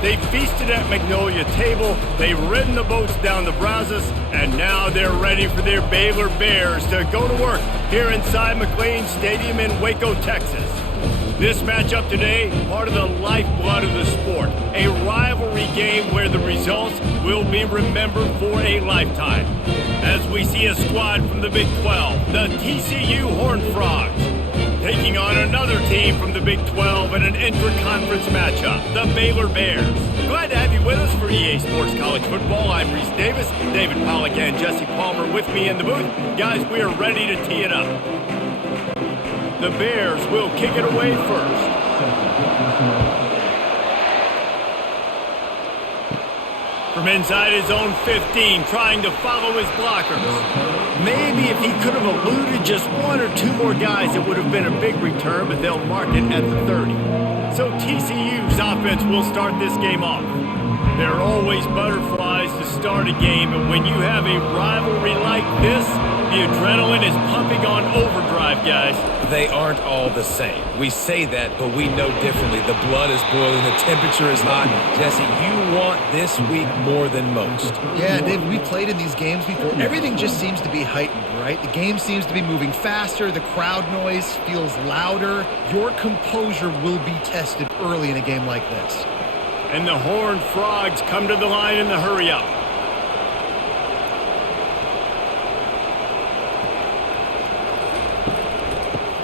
They feasted at Magnolia Table, they've ridden the boats down the Brazos, and now they're ready for their Baylor Bears to go to work here inside McLean Stadium in Waco, Texas. This matchup today, part of the lifeblood of the sport, a rivalry game where the results will be remembered for a lifetime. As we see a squad from the Big 12, the TCU Horned Frogs, taking on another team from the Big 12 in an intra-conference matchup, the Baylor Bears. Glad to have you with us for EA Sports College Football. I'm Reese Davis, David Pollack and Jesse Palmer with me in the booth. Guys, we are ready to tee it up. The Bears will kick it away first. From inside his own 15, trying to follow his blockers. Maybe if he could have eluded just one or two more guys, it would have been a big return, but they'll mark it at the 30. So TCU's offense will start this game off. There are always butterflies to start a game, and when you have a rivalry like this, the adrenaline is pumping on overdrive, guys. They aren't all the same. We say that, but we know differently. The blood is boiling. The temperature is hot. Jesse, you want this week more than most. Yeah, David, we played in these games before. Everything just seems to be heightened, right? The game seems to be moving faster. The crowd noise feels louder. Your composure will be tested early in a game like this. And the Horned Frogs come to the line in the hurry-up.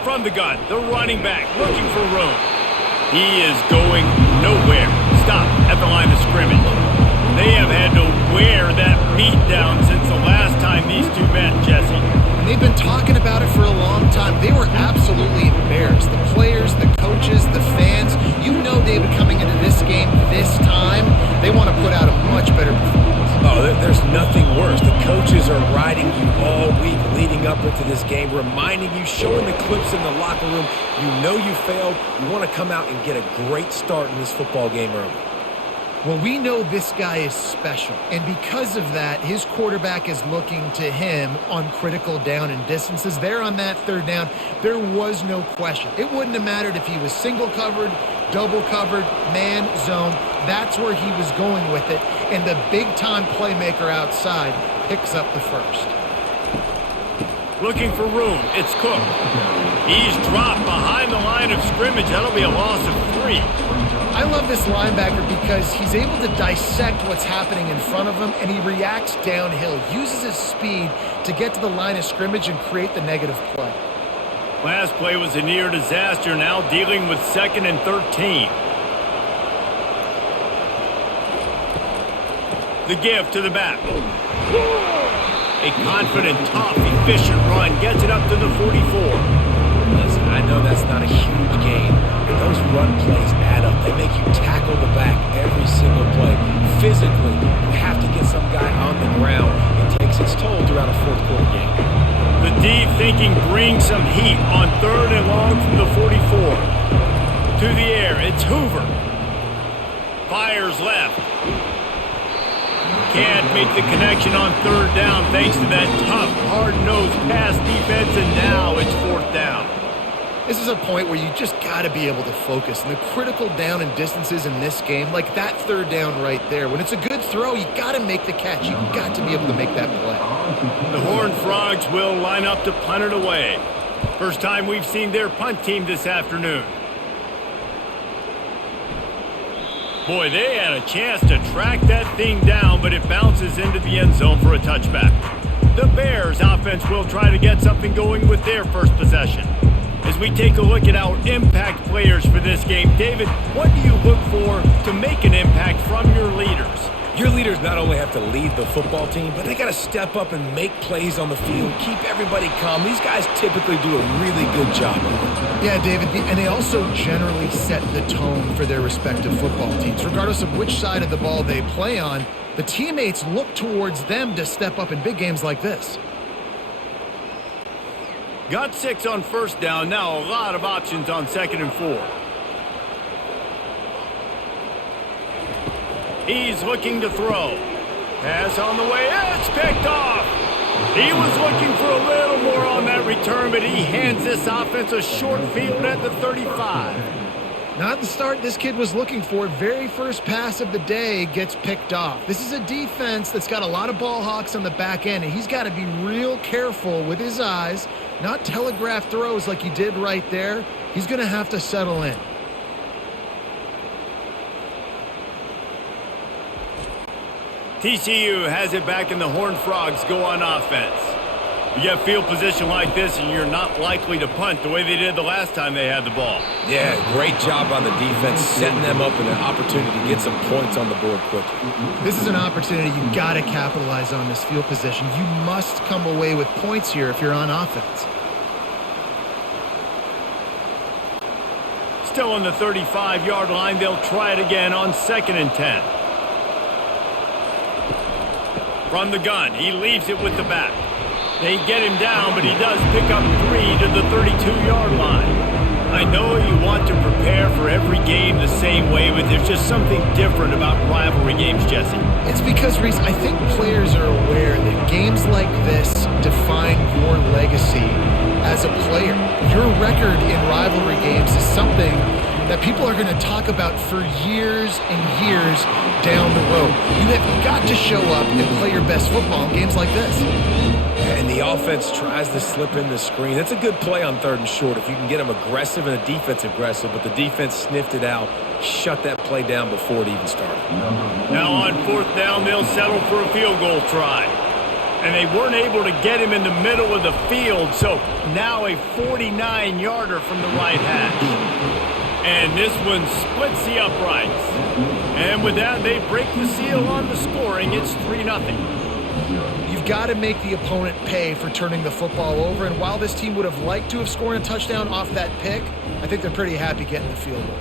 From the gun, the running back looking for room. He is going nowhere. Stop at the line of scrimmage. They have had to wear that beat down since the last time these two met, Jesse. And they've been talking about it for a long time. They were absolutely embarrassed. The players, the coaches, the fans. You know, David, coming into this game this time, they want to put out a much better performance. Oh, there's nothing worse. The coaches are riding you all week leading up into this game, reminding you, showing the clips in the locker room. You know you failed. You want to come out and get a great start in this football game early. Well, we know this guy is special, and because of that, his quarterback is looking to him on critical down and distances. There on that third down, there was no question. It wouldn't have mattered if he was single covered, double covered, man, zone. That's where he was going with it, and the big-time playmaker outside picks up the first. Looking for room, it's Cook. He's dropped behind the line of scrimmage. That'll be a loss of 3. I love this linebacker because he's able to dissect what's happening in front of him, and he reacts downhill, uses his speed to get to the line of scrimmage and create the negative play. Last play was a near disaster, now dealing with 2nd and 13. The give to the back. A confident, tough, efficient run gets it up to the 44. Listen, I know that's not a huge gain, but those run plays add up. They make you tackle the back every single play. Physically, you have to get some guy on the ground. It takes its toll throughout a fourth quarter game. The deep thinking brings some heat on 3rd and long from the 44. To the air, it's Hoover. Fires left. Can't make the connection on 3rd down thanks to that tough, hard-nosed pass defense, and now it's 4th down. This is a point where you just got to be able to focus. And the critical down and distances in this game, like that 3rd down right there, when it's a good throw, you got to make the catch. You got to be able to make that play. The Horned Frogs will line up to punt it away. First time we've seen their punt team this afternoon. Boy, they had a chance to track that thing down, but it bounces into the end zone for a touchback. The Bears offense will try to get something going with their first possession. As we take a look at our impact players for this game, David, what do you look for to make an impact from your leaders? Your leaders not only have to lead the football team, but they got to step up and make plays on the field, keep everybody calm. These guys typically do a really good job of it. Yeah, David, and they also generally set the tone for their respective football teams. Regardless of which side of the ball they play on, the teammates look towards them to step up in big games like this. Got 6 on 1st down, now a lot of options on 2nd and 4. He's looking to throw. Pass on the way, it's picked off. He was looking for a little more on that return, but he hands this offense a short field at the 35. Not the start this kid was looking for. Very first pass of the day gets picked off. This is a defense that's got a lot of ball hawks on the back end, and he's got to be real careful with his eyes, not telegraph throws like he did right there. He's going to have to settle in. TCU has it back, and the Horned Frogs go on offense. You get field position like this, and you're not likely to punt the way they did the last time they had the ball. Yeah, great job on the defense, setting them up in an opportunity to get some points on the board quickly. This is an opportunity you got to capitalize on, this field position. You must come away with points here if you're on offense. Still on the 35-yard line, they'll try it again on 2nd and 10. From the gun, he leaves it with the back. They get him down, but he does pick up 3 to the 32-yard line. I know you want to prepare for every game the same way, but there's just something different about rivalry games, Jesse. It's because, Reese, I think players are aware that games like this define your legacy as a player. Your record in rivalry games is something that people are going to talk about for years and years down the road. You have got to show up and play your best football in games like this. And the offense tries to slip in the screen. That's a good play on 3rd and short if you can get them aggressive and the defense aggressive, but the defense sniffed it out, shut that play down before it even started. Now on 4th down, they'll settle for a field goal try. And they weren't able to get him in the middle of the field, so now a 49-yarder from the right hash. And this one splits the uprights. And with that, they break the seal on the scoring. It's 3-0. You've got to make the opponent pay for turning the football over. And while this team would have liked to have scored a touchdown off that pick, I think they're pretty happy getting the field goal.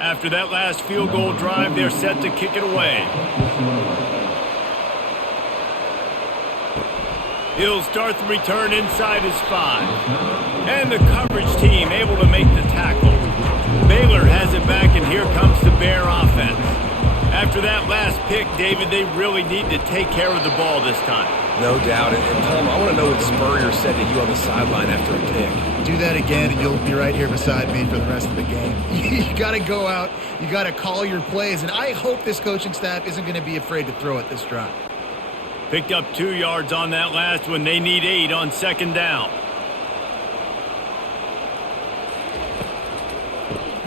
After that last field goal drive, they're set to kick it away. He'll start the return inside his 5. And the coverage team able to make the tackle. Baylor has it back, and here comes the Bear offense. After that last pick, David, they really need to take care of the ball this time. No doubt. And Tom, I want to know what Spurrier said to you on the sideline after a pick. Do that again, and you'll be right here beside me for the rest of the game. You got to go out. You got to call your plays, and I hope this coaching staff isn't going to be afraid to throw it this drive. Picked up 2 yards on that last one. They need 8 on 2nd down.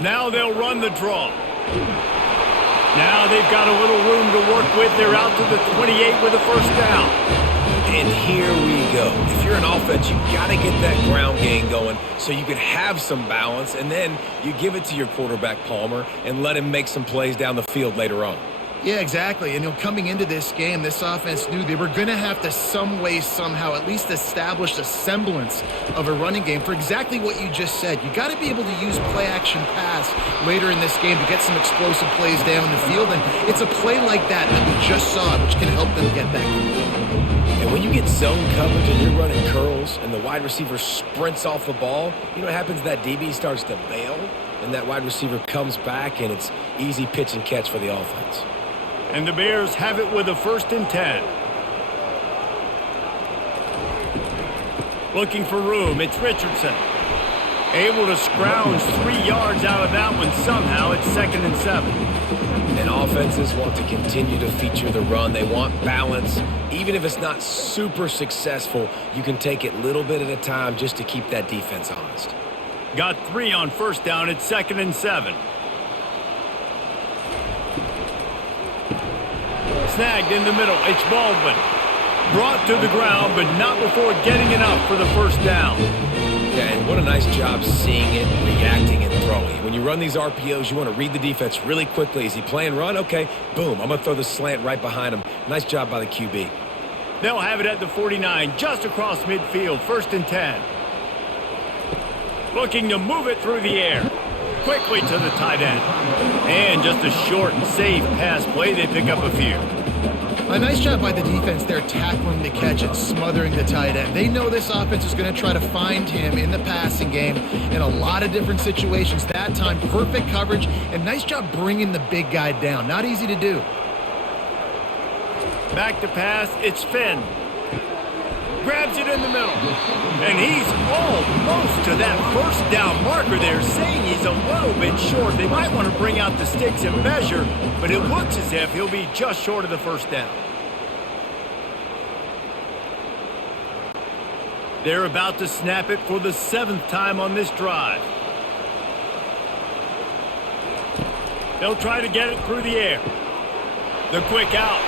Now they'll run the draw. Now they've got a little room to work with. They're out to the 28 with a 1st down. And here we go. If you're an offense, you got to get that ground game going so you can have some balance, and then you give it to your quarterback, Palmer, and let him make some plays down the field later on. Yeah, exactly. And coming into this game, this offense knew they were going to have to some way, somehow, at least establish a semblance of a running game for exactly what you just said. You got to be able to use play-action pass later in this game to get some explosive plays down the field. And it's a play like that we just saw, which can help them get that goal. And when you get zone coverage and you're running curls and the wide receiver sprints off the ball, you know what happens? That DB starts to bail, and that wide receiver comes back, and it's easy pitch and catch for the offense. And the Bears have it with a 1st and 10. Looking for room, it's Richardson. Able to scrounge 3 yards out of that one somehow. It's 2nd and 7. And offenses want to continue to feature the run. They want balance. Even if it's not super successful, you can take it little bit at a time just to keep that defense honest. Got 3 on 1st down. It's 2nd and 7. Snagged in the middle. It's Baldwin. Brought to the ground, but not before getting enough for the 1st down. Yeah, and what a nice job seeing it, reacting, and throwing. When you run these RPOs, you want to read the defense really quickly. Is he playing run? Okay, boom. I'm going to throw the slant right behind him. Nice job by the QB. They'll have it at the 49, just across midfield, 1st and 10. Looking to move it through the air. Quickly to the tight end. And just a short and safe pass play. They pick up a few. A nice job by the defense there, tackling the catch and smothering the tight end. They know this offense is going to try to find him in the passing game in a lot of different situations. That time, perfect coverage, and nice job bringing the big guy down. Not easy to do. Back to pass, it's Finn. Grabs it in the middle. And he's almost to that first down marker there, saying he's a little bit short. They might want to bring out the sticks and measure, but it looks as if he'll be just short of the first down. They're about to snap it for the 7th time on this drive. They'll try to get it through the air. The quick out.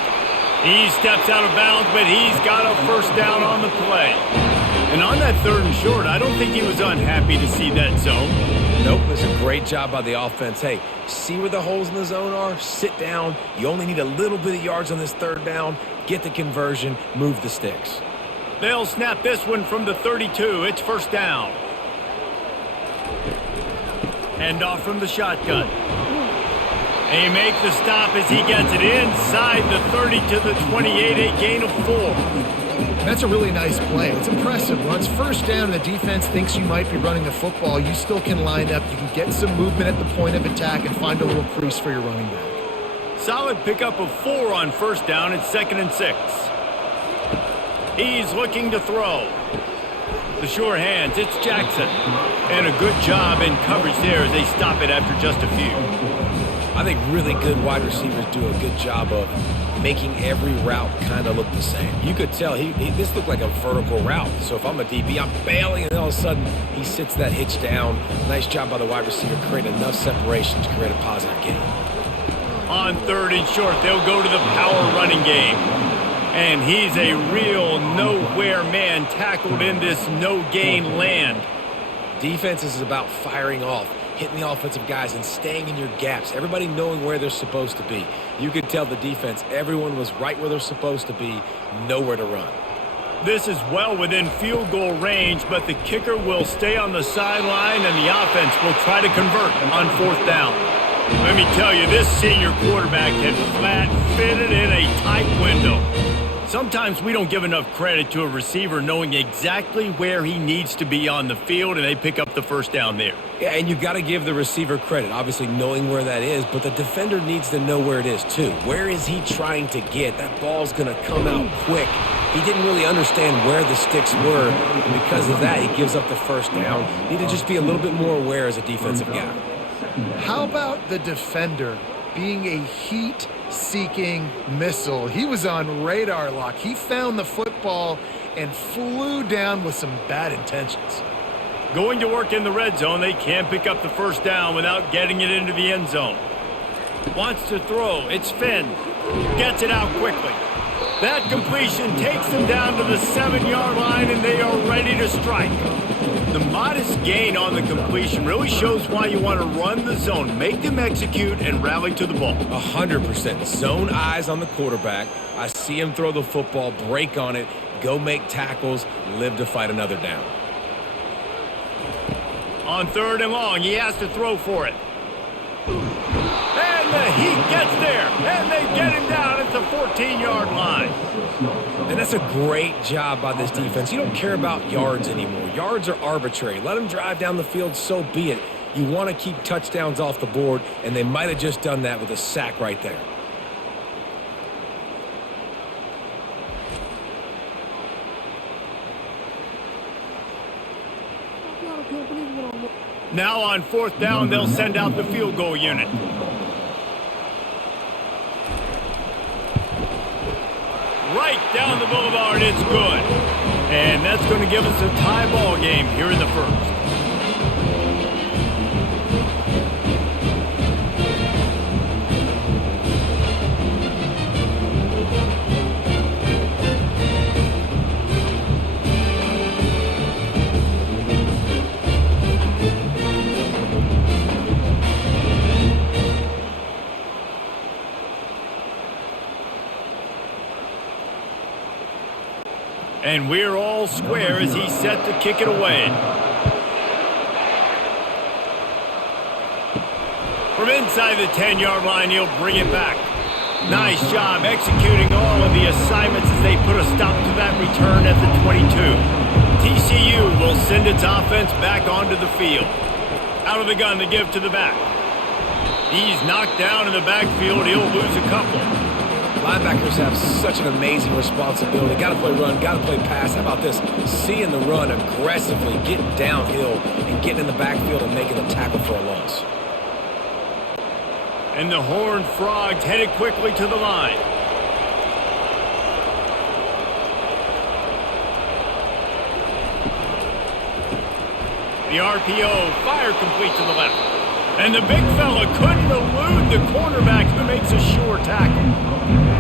He steps out of bounds, but he's got a first down on the play. And on that 3rd and short, I don't think he was unhappy to see that zone. Nope, it was a great job by the offense. Hey, see where the holes in the zone are? Sit down. You only need a little bit of yards on this 3rd down. Get the conversion. Move the sticks. They'll snap this one from the 32. It's first down. Hand off from the shotgun. They make the stop as he gets it inside the 30 to the 28, a gain of 4. That's a really nice play. It's impressive. Once first down and the defense thinks you might be running the football, you still can line up. You can get some movement at the point of attack and find a little crease for your running back. Solid pickup of 4 on first down. It's 2nd and 6. He's looking to throw. The sure hands, it's Jackson. And a good job in coverage there as they stop it after just a few. I think really good wide receivers do a good job of making every route kind of look the same. You could tell this looked like a vertical route. So if I'm a DB, I'm bailing, and then all of a sudden he sits that hitch down. Nice job by the wide receiver, create enough separation to create a positive gain. On 3rd and short, they'll go to the power running game. And he's a real nowhere man tackled in this no-gain land. Defense is about firing off, hitting the offensive guys and staying in your gaps, everybody knowing where they're supposed to be. You could tell the defense, everyone was right where they're supposed to be, nowhere to run. This is well within field goal range, but the kicker will stay on the sideline and the offense will try to convert on 4th down. Let me tell you, this senior quarterback can flat fit it in a tight window. Sometimes we don't give enough credit to a receiver knowing exactly where he needs to be on the field, and they pick up the first down there. Yeah, and you've got to give the receiver credit, obviously knowing where that is, but the defender needs to know where it is too. Where is he trying to get? That ball's going to come out quick. He didn't really understand where the sticks were, and because of that, he gives up the first down. Need to just be a little bit more aware as a defensive guy. How about the defender being a heat-seeking missile? He was on radar lock. He found the football and flew down with some bad intentions. Going to work in the red zone, they can't pick up the first down without getting it into the end zone. Wants to throw, it's Finn. Gets it out quickly. That completion takes them down to the 7-yard line, and they are ready to strike. The modest gain on the completion really shows why you want to run the zone, make them execute, and rally to the ball. 100%. Zone eyes on the quarterback. I see him throw the football, break on it, go make tackles, live to fight another down. On 3rd and long, he has to throw for it. And the heat gets there, and they get him down at the 14-yard line. And that's a great job by this defense. You don't care about yards anymore. Yards are arbitrary. Let them drive down the field, so be it. You want to keep touchdowns off the board, and they might have just done that with a sack right there. Now on 4th down, they'll send out the field goal unit. Right down the boulevard, it's good. And that's going to give us a tie ball game here in the 1st. And we're all square as he's set to kick it away. From inside the 10-yard line, he'll bring it back. Nice job executing all of the assignments as they put a stop to that return at the 22. TCU will send its offense back onto the field. Out of the gun to give to the back. He's knocked down in the backfield. He'll lose a couple. Linebackers have such an amazing responsibility. Got to play run, got to play pass. How about this? Seeing the run aggressively, getting downhill, and getting in the backfield and making a tackle for a loss. And the Horned Frogs headed quickly to the line. The RPO, fire complete to the left. And the big fella couldn't elude the cornerback who makes a sure tackle.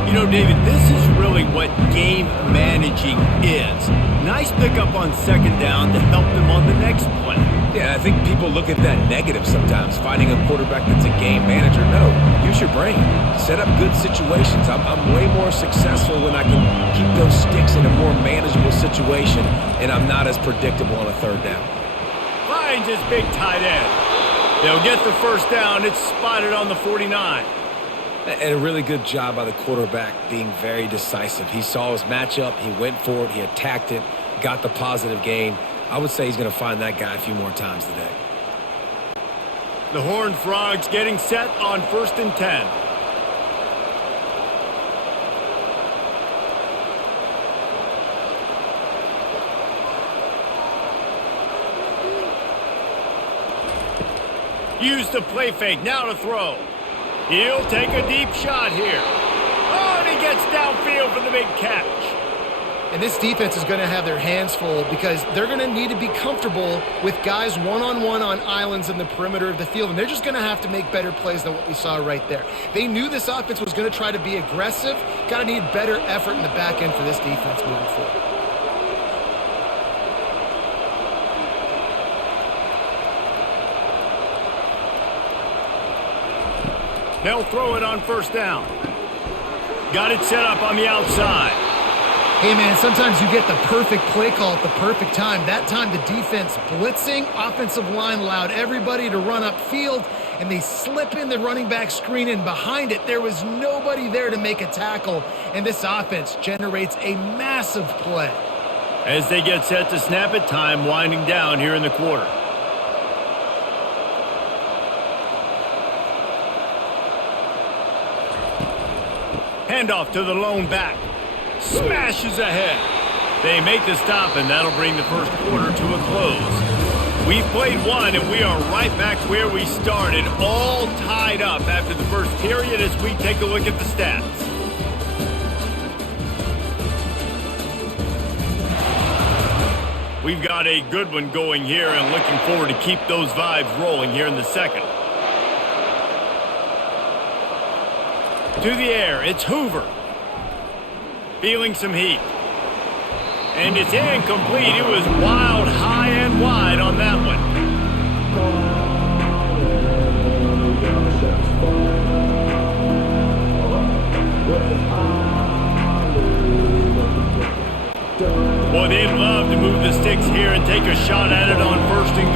You know, David, this is really what game managing is. Nice pickup on second down to help them on the next play. Yeah, I think people look at that negative sometimes, finding a quarterback that's a game manager. No, use your brain. Set up good situations. I'm way more successful when I can keep those sticks in a more manageable situation, and I'm not as predictable on a third down. Finds his big tight end. They'll get the first down. It's spotted on the 49. And a really good job by the quarterback being very decisive. He saw his matchup. He went for it. He attacked it, got the positive gain. I would say he's going to find that guy a few more times today. The Horned Frogs getting set on 1st and 10. Use the play fake, now to throw. He'll take a deep shot here. Oh, and he gets downfield for the big catch. And this defense is going to have their hands full because they're going to need to be comfortable with guys one-on-one on islands in the perimeter of the field, and they're just going to have to make better plays than what we saw right there. They knew this offense was going to try to be aggressive. Got to need better effort in the back end for this defense moving forward. They'll throw it on 1st down. Got it set up on the outside. Hey, man, sometimes you get the perfect play call at the perfect time. That time the defense blitzing, offensive line allowed everybody to run upfield, and they slip in the running back screen, and behind it there was nobody there to make a tackle, and this offense generates a massive play. As they get set to snap it, time winding down here in the quarter. Handoff to the lone back. Smashes ahead. They make the stop, and that'll bring the first quarter to a close. We've played one, and we are right back where we started, all tied up after the first period as we take a look at the stats. We've got a good one going here and looking forward to keep those vibes rolling here in the second. To the air, it's Hoover. Feeling some heat. And it's incomplete. It was wild, high and wide on that one. Boy, they'd love to move the sticks here and take a shot at it on 1st and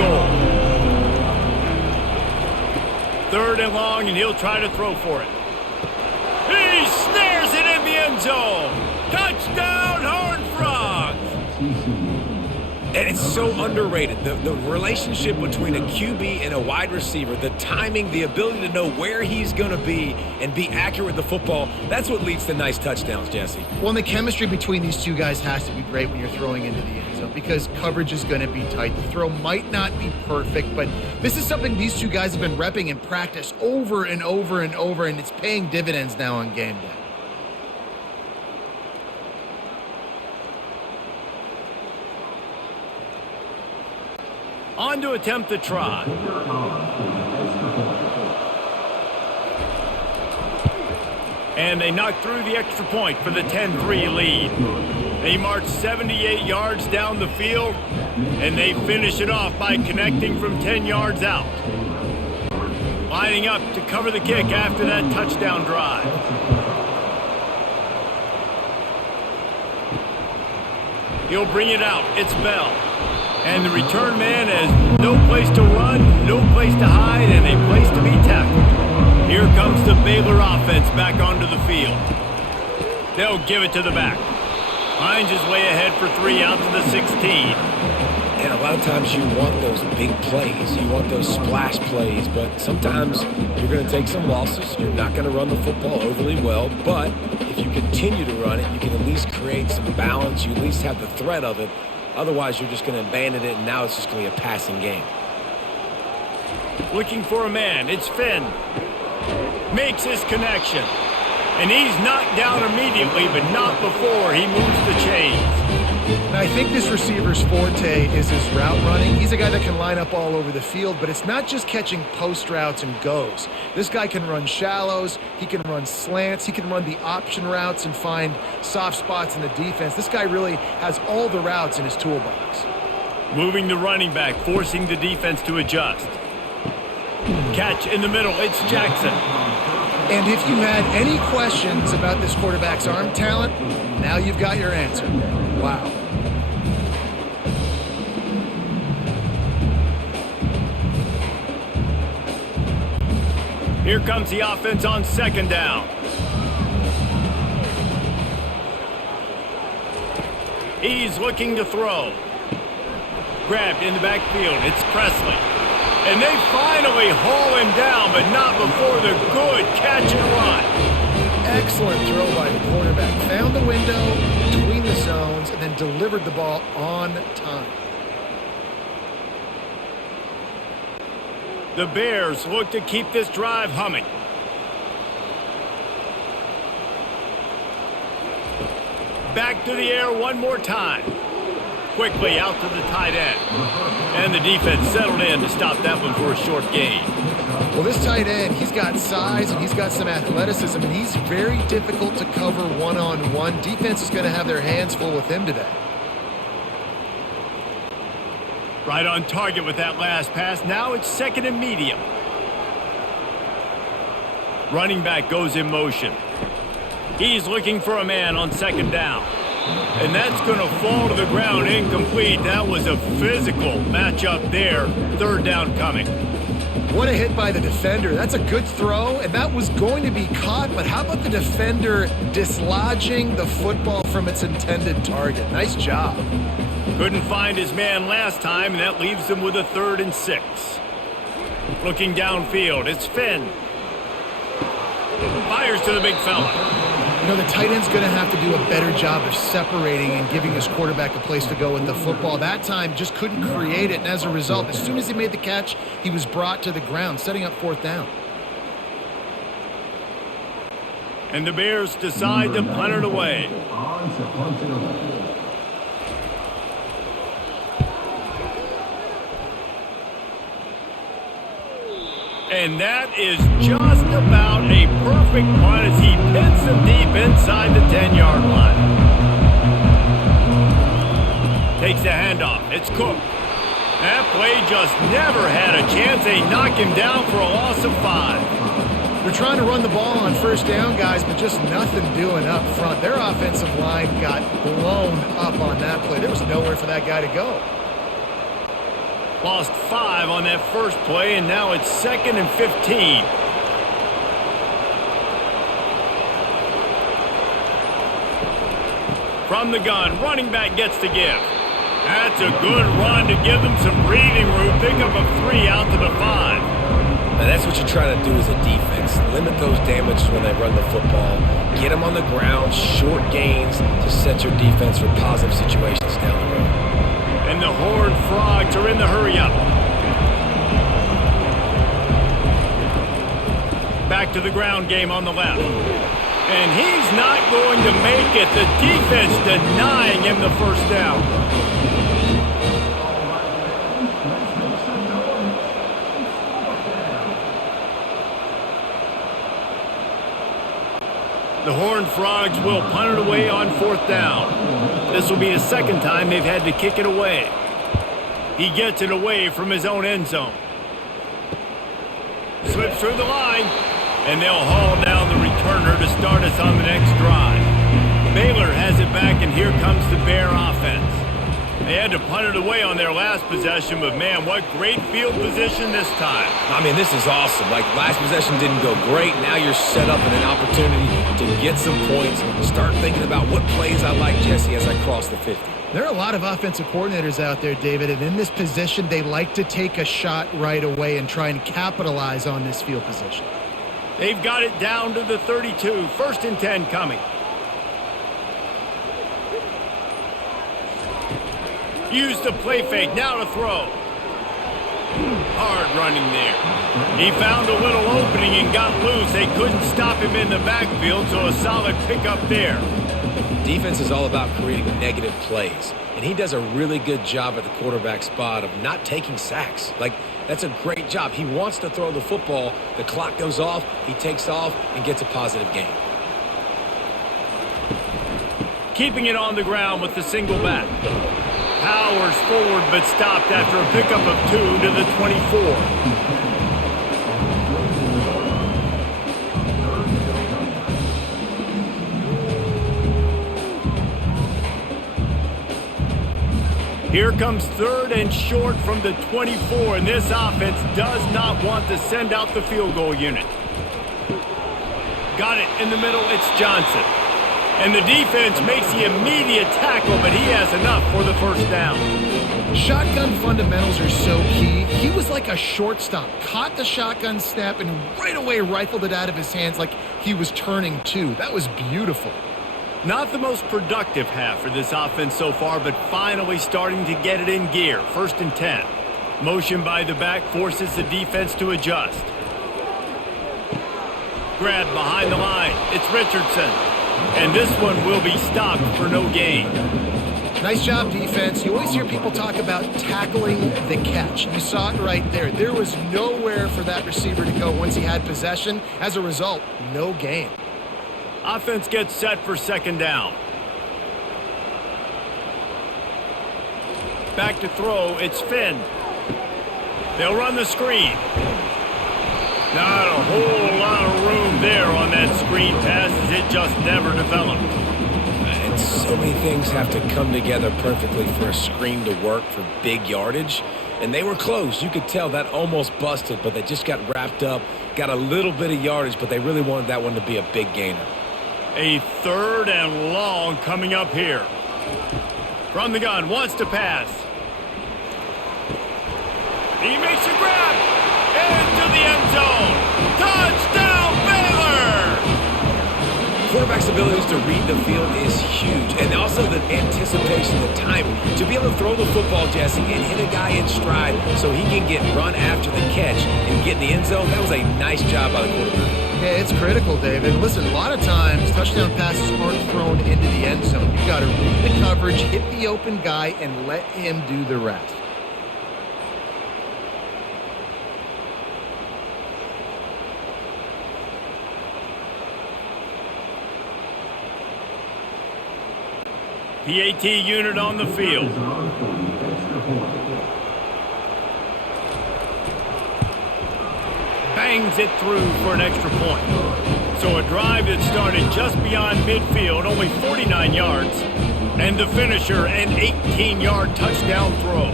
goal. 3rd and long, and he'll try to throw for it. He snares it in the end zone. Touchdown, Horned Frogs! And it's so underrated. The relationship between a QB and a wide receiver, the timing, the ability to know where he's going to be and be accurate with the football, that's what leads to nice touchdowns, Jesse. Well, and the chemistry between these two guys has to be great when you're throwing into the end zone because coverage is going to be tight. The throw might not be perfect, but this is something these two guys have been repping in practice over and over and over, and it's paying dividends now on game day. On to attempt the try. And they knock through the extra point for the 10-3 lead. They march 78 yards down the field, and they finish it off by connecting from 10 yards out. Lining up to cover the kick after that touchdown drive. He'll bring it out. It's Bell. And the return man has no place to run, no place to hide, and a place to be tackled. Here comes the Baylor offense back onto the field. They'll give it to the back. Finds his way ahead for 3 out to the 16. And a lot of times you want those big plays. You want those splash plays. But sometimes you're going to take some losses. You're not going to run the football overly well. But if you continue to run it, you can at least create some balance. You at least have the threat of it. Otherwise, you're just going to abandon it, and now it's just going to be a passing game. Looking for a man. It's Finn. Makes his connection. And he's knocked down immediately, but not before he moves the chains. And I think this receiver's forte is his route running. He's a guy that can line up all over the field, but it's not just catching post routes and goes. This guy can run shallows, he can run slants, he can run the option routes and find soft spots in the defense. This guy really has all the routes in his toolbox. Moving the running back, forcing the defense to adjust. Catch in the middle, it's Jackson. And if you had any questions about this quarterback's arm talent, now you've got your answer. Wow. Here comes the offense on 2nd down. He's looking to throw. Grabbed in the backfield, it's Presley. And they finally haul him down, but not before the good catch and run. Excellent throw by the quarterback. Found the window between the zones and then delivered the ball on time. The Bears look to keep this drive humming. Back to the air one more time. Quickly out to the tight end. And the defense settled in to stop that one for a short gain. Well, this tight end, he's got size and he's got some athleticism, and he's very difficult to cover one-on-one. Defense is going to have their hands full with him today. Right on target with that last pass. Now it's 2nd and medium. Running back goes in motion. He's looking for a man on 2nd down. And that's going to fall to the ground incomplete. That was a physical matchup there. 3rd down coming. What a hit by the defender. That's a good throw, and that was going to be caught, but how about the defender dislodging the football from its intended target? Nice job. Couldn't find his man last time, and that leaves him with a 3rd and 6. Looking downfield, it's Finn. Fires to the big fella. You know, the tight end's going to have to do a better job of separating and giving his quarterback a place to go with the football. That time just couldn't create it, and as a result, as soon as he made the catch, he was brought to the ground, setting up 4th down. And the Bears decide to punt it away. And that is just about a perfect punt as he pins him deep inside the 10-yard line. Takes the handoff. It's Cook. That play just never had a chance. They knock him down for a loss of 5. They're trying to run the ball on 1st down, guys, but just nothing doing up front. Their offensive line got blown up on that play. There was nowhere for that guy to go. Lost 5 on that first play, and now it's 2nd and 15. From the gun, running back gets to give. That's a good run to give them some breathing room. Pick up a 3 out to the 5. Now that's what you try to do as a defense. Limit those damages when they run the football. Get them on the ground, short gains to set your defense for positive situations down the road. And the Horned Frogs are in the hurry-up. Back to the ground game on the left. And he's not going to make it. The defense denying him the 1st down. The Horned Frogs will punt it away on 4th down. This will be the 2nd time they've had to kick it away. He gets it away from his own end zone. Slips through the line, and they'll haul down the returner to start us on the next drive. Baylor has it back, and here comes the Bear offense. They had to punt it away on their last possession, but man, what great field position this time. I mean, this is awesome. Like, last possession didn't go great. Now you're set up in an opportunity to get some points. Start thinking about what plays I like, Jesse, as I cross the 50. There are a lot of offensive coordinators out there, David, and in this position, they like to take a shot right away and try and capitalize on this field position. They've got it down to the 32. 1st and 10 coming. Use the play fake, now to throw. Hard running there. He found a little opening and got loose. They couldn't stop him in the backfield, so a solid pickup there. Defense is all about creating negative plays, and he does a really good job at the quarterback spot of not taking sacks. Like, that's a great job. He wants to throw the football. The clock goes off, he takes off, and gets a positive gain. Keeping it on the ground with the single back. Powers forward but stopped after a pickup of 2 to the 24. Here comes 3rd and short from the 24, and this offense does not want to send out the field goal unit. Got it in the middle, it's Johnson. And the defense makes the immediate tackle, but he has enough for the 1st down. Shotgun fundamentals are so key. He was like a shortstop, caught the shotgun snap, and right away rifled it out of his hands like he was turning 2. That was beautiful. Not the most productive half for this offense so far, but finally starting to get it in gear. 1st and 10. Motion by the back forces the defense to adjust. Grab behind the line. It's Richardson. And this one will be stopped for no gain. Nice job, defense. You always hear people talk about tackling the catch. You saw it right there. There was nowhere for that receiver to go once he had possession. As a result, no gain. Offense gets set for 2nd down. Back to throw, it's Finn. They'll run the screen. Not a whole lot of room there on that screen pass as it just never developed. And so many things have to come together perfectly for a screen to work for big yardage. And they were close. You could tell that almost busted, but they just got wrapped up, got a little bit of yardage, but they really wanted that one to be a big gainer. A 3rd and long coming up here. From the gun, wants to pass. He makes a grab. Into the end zone. Touchdown, Baylor! Quarterback's abilities to read the field is huge, and also the anticipation, the timing. To be able to throw the football, Jesse, and hit a guy in stride so he can get run after the catch and get in the end zone, that was a nice job by the quarterback. Yeah, it's critical, David. Listen, a lot of times touchdown passes aren't thrown into the end zone. You've got to read the coverage, hit the open guy, and let him do the rest. PAT unit on the field. Bangs it through for an extra point. So a drive that started just beyond midfield, only 49 yards, and the finisher, an 18-yard touchdown throw.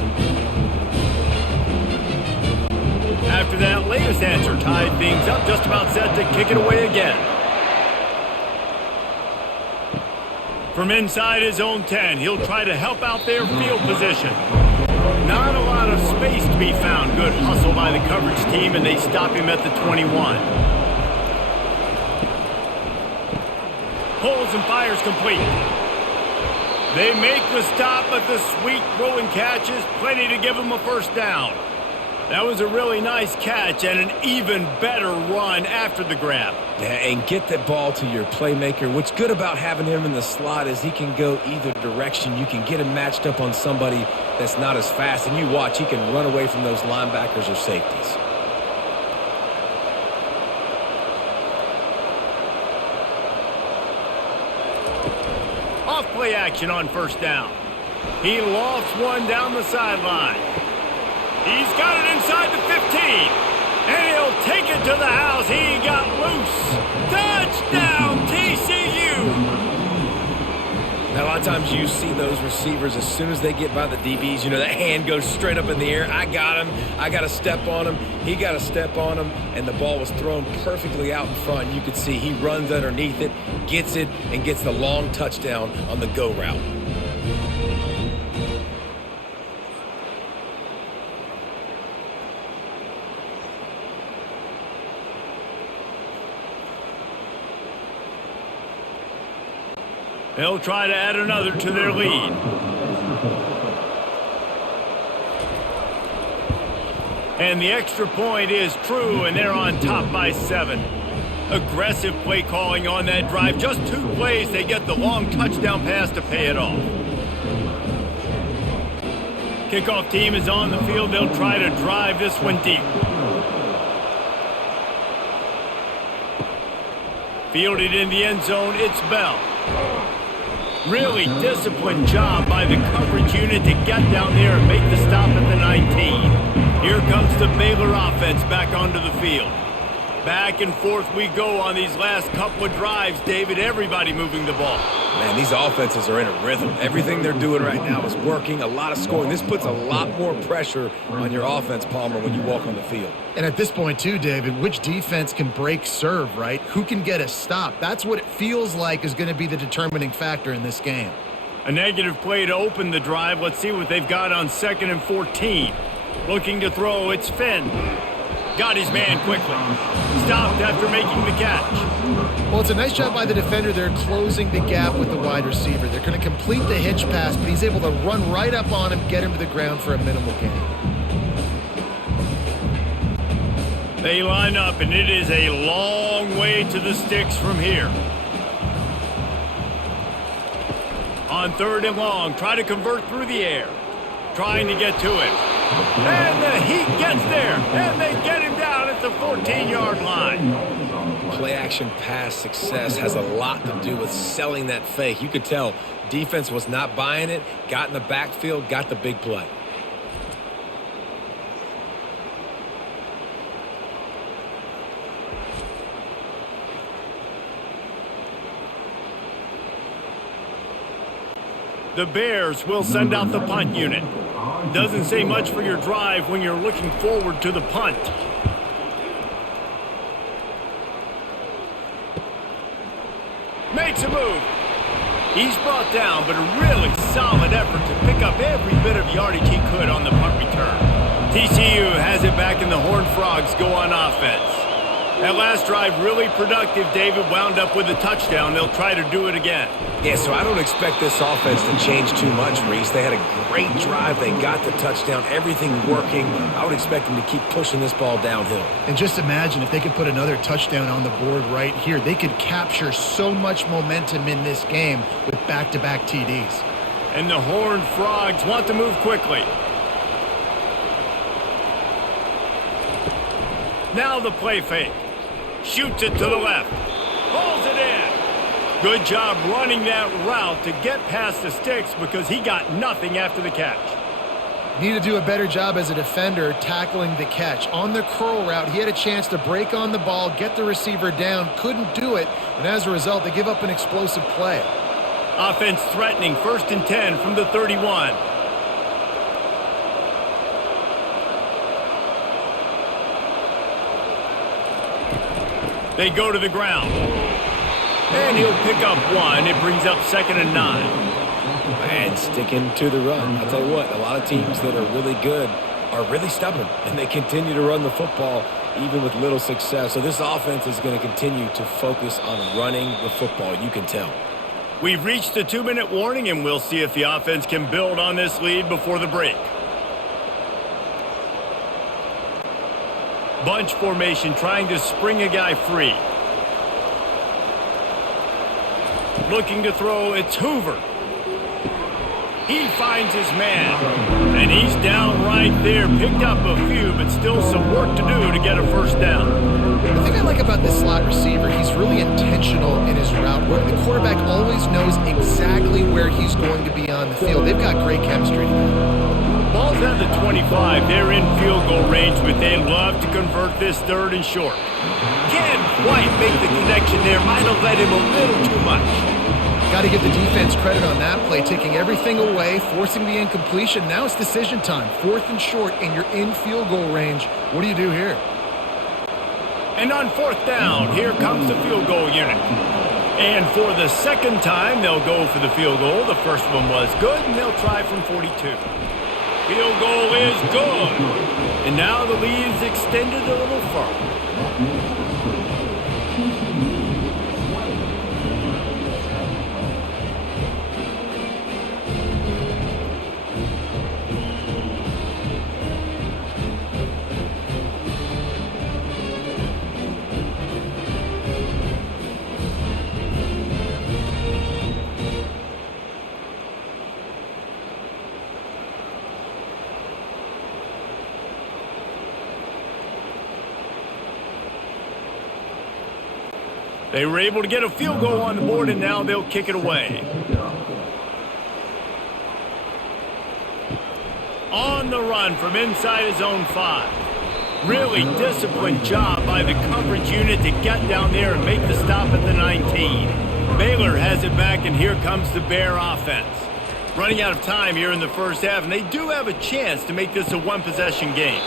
After that latest answer tied things up, just about set to kick it away again. From inside his own 10, he'll try to help out their field position. Not a lot of space to be found. Good hustle by the coverage team, and they stop him at the 21. Pulls and fires complete. They make the stop, but the sweet throw and catch is plenty to give him a 1st down. That was a really nice catch and an even better run after the grab. Yeah, and get that ball to your playmaker. What's good about having him in the slot is he can go either direction. You can get him matched up on somebody that's not as fast, and you watch, he can run away from those linebackers or safeties. Off play action on 1st down. He lofts one down the sideline. He's got it inside the 15. And he'll take it to the house. He got loose. Touchdown, TCU! Now, lot of times you see those receivers, as soon as they get by the DBs, you know, that hand goes straight up in the air. I got him. I got to step on him. He got to step on him, and the ball was thrown perfectly out in front. You could see he runs underneath it, gets it, and gets the long touchdown on the go route. They'll try to add another to their lead. And the extra point is true, and they're on top by 7. Aggressive play calling on that drive. Just 2 plays, they get the long touchdown pass to pay it off. Kickoff team is on the field. They'll try to drive this one deep. Fielded in the end zone, it's Bell. Really disciplined job by the coverage unit to get down there and make the stop at the 19. Here comes the Baylor offense back onto the field. Back and forth we go on these last couple of drives, David. Everybody moving the ball. Man, these offenses are in a rhythm. Everything they're doing right now is working. A lot of scoring. This puts a lot more pressure on your offense, Palmer, when you walk on the field. And at this point, too, David, which defense can break serve, right? Who can get a stop? That's what it feels like is going to be the determining factor in this game. A negative play to open the drive. Let's see what they've got on 2nd and 14. Looking to throw, it's Finn. Got his man quickly. Stopped after making the catch. Well, it's a nice job by the defender. They're closing the gap with the wide receiver. They're going to complete the hitch pass, but he's able to run right up on him, get him to the ground for a minimal gain. They line up, and it is a long way to the sticks from here. On 3rd and long, try to convert through the air. Trying to get to it. And the Heat gets there, and they get him down at the 14-yard line. Play-action pass success has a lot to do with selling that fake. You could tell defense was not buying it, got in the backfield, got the big play. The Bears will send out the punt unit. Doesn't say much for your drive when you're looking forward to the punt. Makes a move. He's brought down, but a really solid effort to pick up every bit of yardage he could on the punt return. TCU has it back, and the Horned Frogs go on offense. That last drive really productive. David wound up with a touchdown. They'll try to do it again. Yeah, so I don't expect this offense to change too much, Reese. They had a great drive. They got the touchdown. Everything working. I would expect them to keep pushing this ball downhill. And just imagine if they could put another touchdown on the board right here. They could capture so much momentum in this game with back-to-back TDs. And the Horned Frogs want to move quickly. Now the play fake. Shoots it to the left. Pulls it in. Good job running that route to get past the sticks because he got nothing after the catch. Need to do a better job as a defender tackling the catch. On the curl route, he had a chance to break on the ball, get the receiver down, couldn't do it, and as a result, they give up an explosive play. Offense threatening, 1st and 10 from the 31. They go to the ground. And he'll pick up 1. It brings up 2nd and 9. And sticking to the run. I'll tell you what, a lot of teams that are really good are really stubborn, and they continue to run the football even with little success. So this offense is going to continue to focus on running the football. You can tell. We've reached the 2-minute warning, and we'll see if the offense can build on this lead before the break. Bunch formation, trying to spring a guy free. Looking to throw, it's Hoover. He finds his man, and he's down right there. Picked up a few, but still some work to do to get a first down. The thing I like about this slot receiver, he's really intentional in his route work. The quarterback always knows exactly where he's going to be on the field. They've got great chemistry together. Ball's at the 25. They're in field goal range, but they love to convert this 3rd and short. Can't quite make the connection there. Might have led him a little too much. Got to give the defense credit on that play, taking everything away, forcing the incompletion. Now it's decision time. 4th and short, and you're in field goal range. What do you do here? And on 4th down, here comes the field goal unit. And for the second time, they'll go for the field goal. The first one was good, and they'll try from 42. Field goal is good. And now the lead is extended a little further. They were able to get a field goal on the board, and now they'll kick it away. On the run from inside his own 5. Really disciplined job by the coverage unit to get down there and make the stop at the 19. Baylor has it back, and here comes the Bear offense. Running out of time here in the first half, and they do have a chance to make this a one-possession game.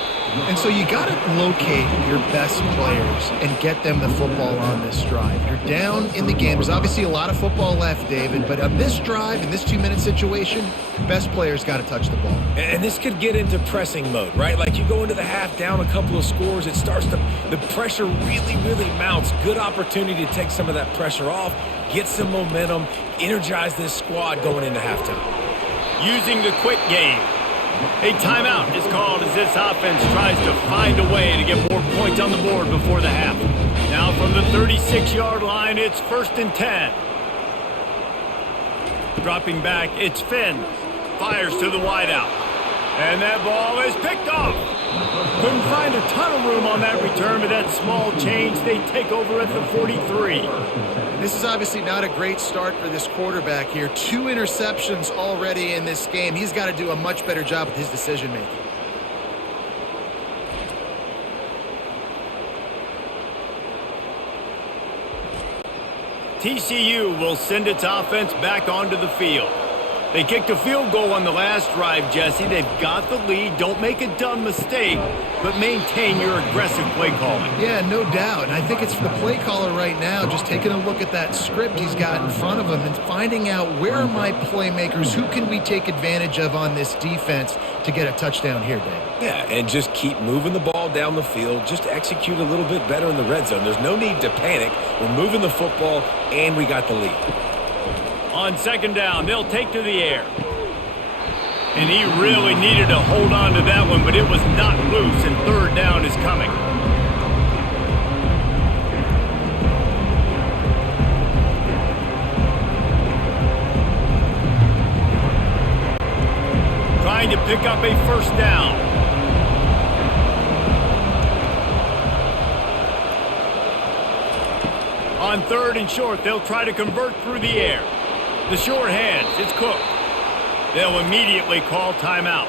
And so you got to locate your best players and get them the football on this drive. You're down in the game. There's obviously a lot of football left, David, but on this drive, in this 2-minute situation, best players got to touch the ball. And this could get into pressing mode, right? Like you go into the half down a couple of scores, the pressure really mounts. Good opportunity to take some of that pressure off, get some momentum, energize this squad going into halftime. Using the quick game. A timeout is called as this offense tries to find a way to get more points on the board before the half. Now from the 36-yard line, it's 1st and 10. Dropping back, it's Finn. Fires to the wideout. And that ball is picked off. Couldn't find a ton of room on that return, but that small change, they take over at the 43. This is obviously not a great start for this quarterback here. 2 interceptions already in this game. He's got to do a much better job with his decision-making. TCU will send its offense back onto the field. They kicked a field goal on the last drive, Jesse. They've got the lead. Don't make a dumb mistake, but maintain your aggressive play calling. Yeah, no doubt. And I think it's for the play caller right now, just taking a look at that script he's got in front of him and finding out where are my playmakers, who can we take advantage of on this defense to get a touchdown here, Dave. Yeah, and just keep moving the ball down the field. Just execute a little bit better in the red zone. There's no need to panic. We're moving the football, and we got the lead. On 2nd down, they'll take to the air. And he really needed to hold on to that one, but it was not loose, and 3rd down is coming. Trying to pick up a 1st down. On 3rd and short, they'll try to convert through the air. The short hands, it's Cook. They'll immediately call timeout.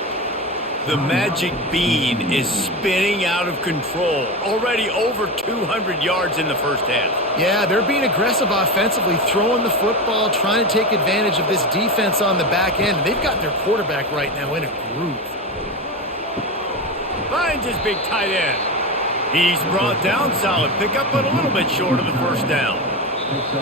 The magic bean is spinning out of control. Already over 200 yards in the first half. Yeah, they're being aggressive offensively, throwing the football, trying to take advantage of this defense on the back end. They've got their quarterback right now in a groove. Finds his big tight end. He's brought down, solid pickup, but a little bit short of the 1st down.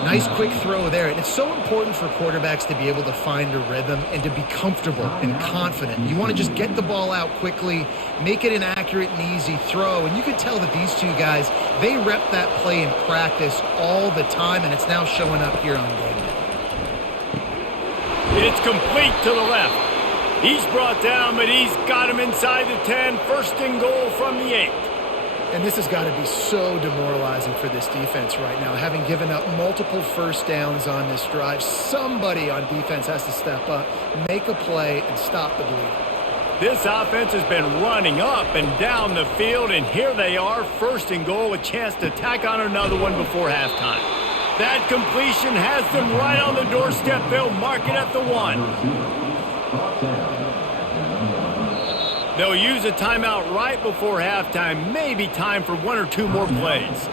Nice quick throw there, and it's so important for quarterbacks to be able to find a rhythm and to be comfortable and confident. You want to just get the ball out quickly, make it an accurate and easy throw, and you can tell that these two guys, they rep that play in practice all the time, and it's now showing up here on game day. It's complete to the left. He's brought down, but he's got him inside the 10, 1st and goal from the 8. And this has got to be so demoralizing for this defense right now. Having given up multiple 1st downs on this drive, somebody on defense has to step up, make a play, and stop the bleeding. This offense has been running up and down the field, and here they are, 1st and goal, a chance to tack on another one before halftime. That completion has them right on the doorstep. They'll mark it at the 1. They'll use a timeout right before halftime. Maybe time for 1 or 2 more plays.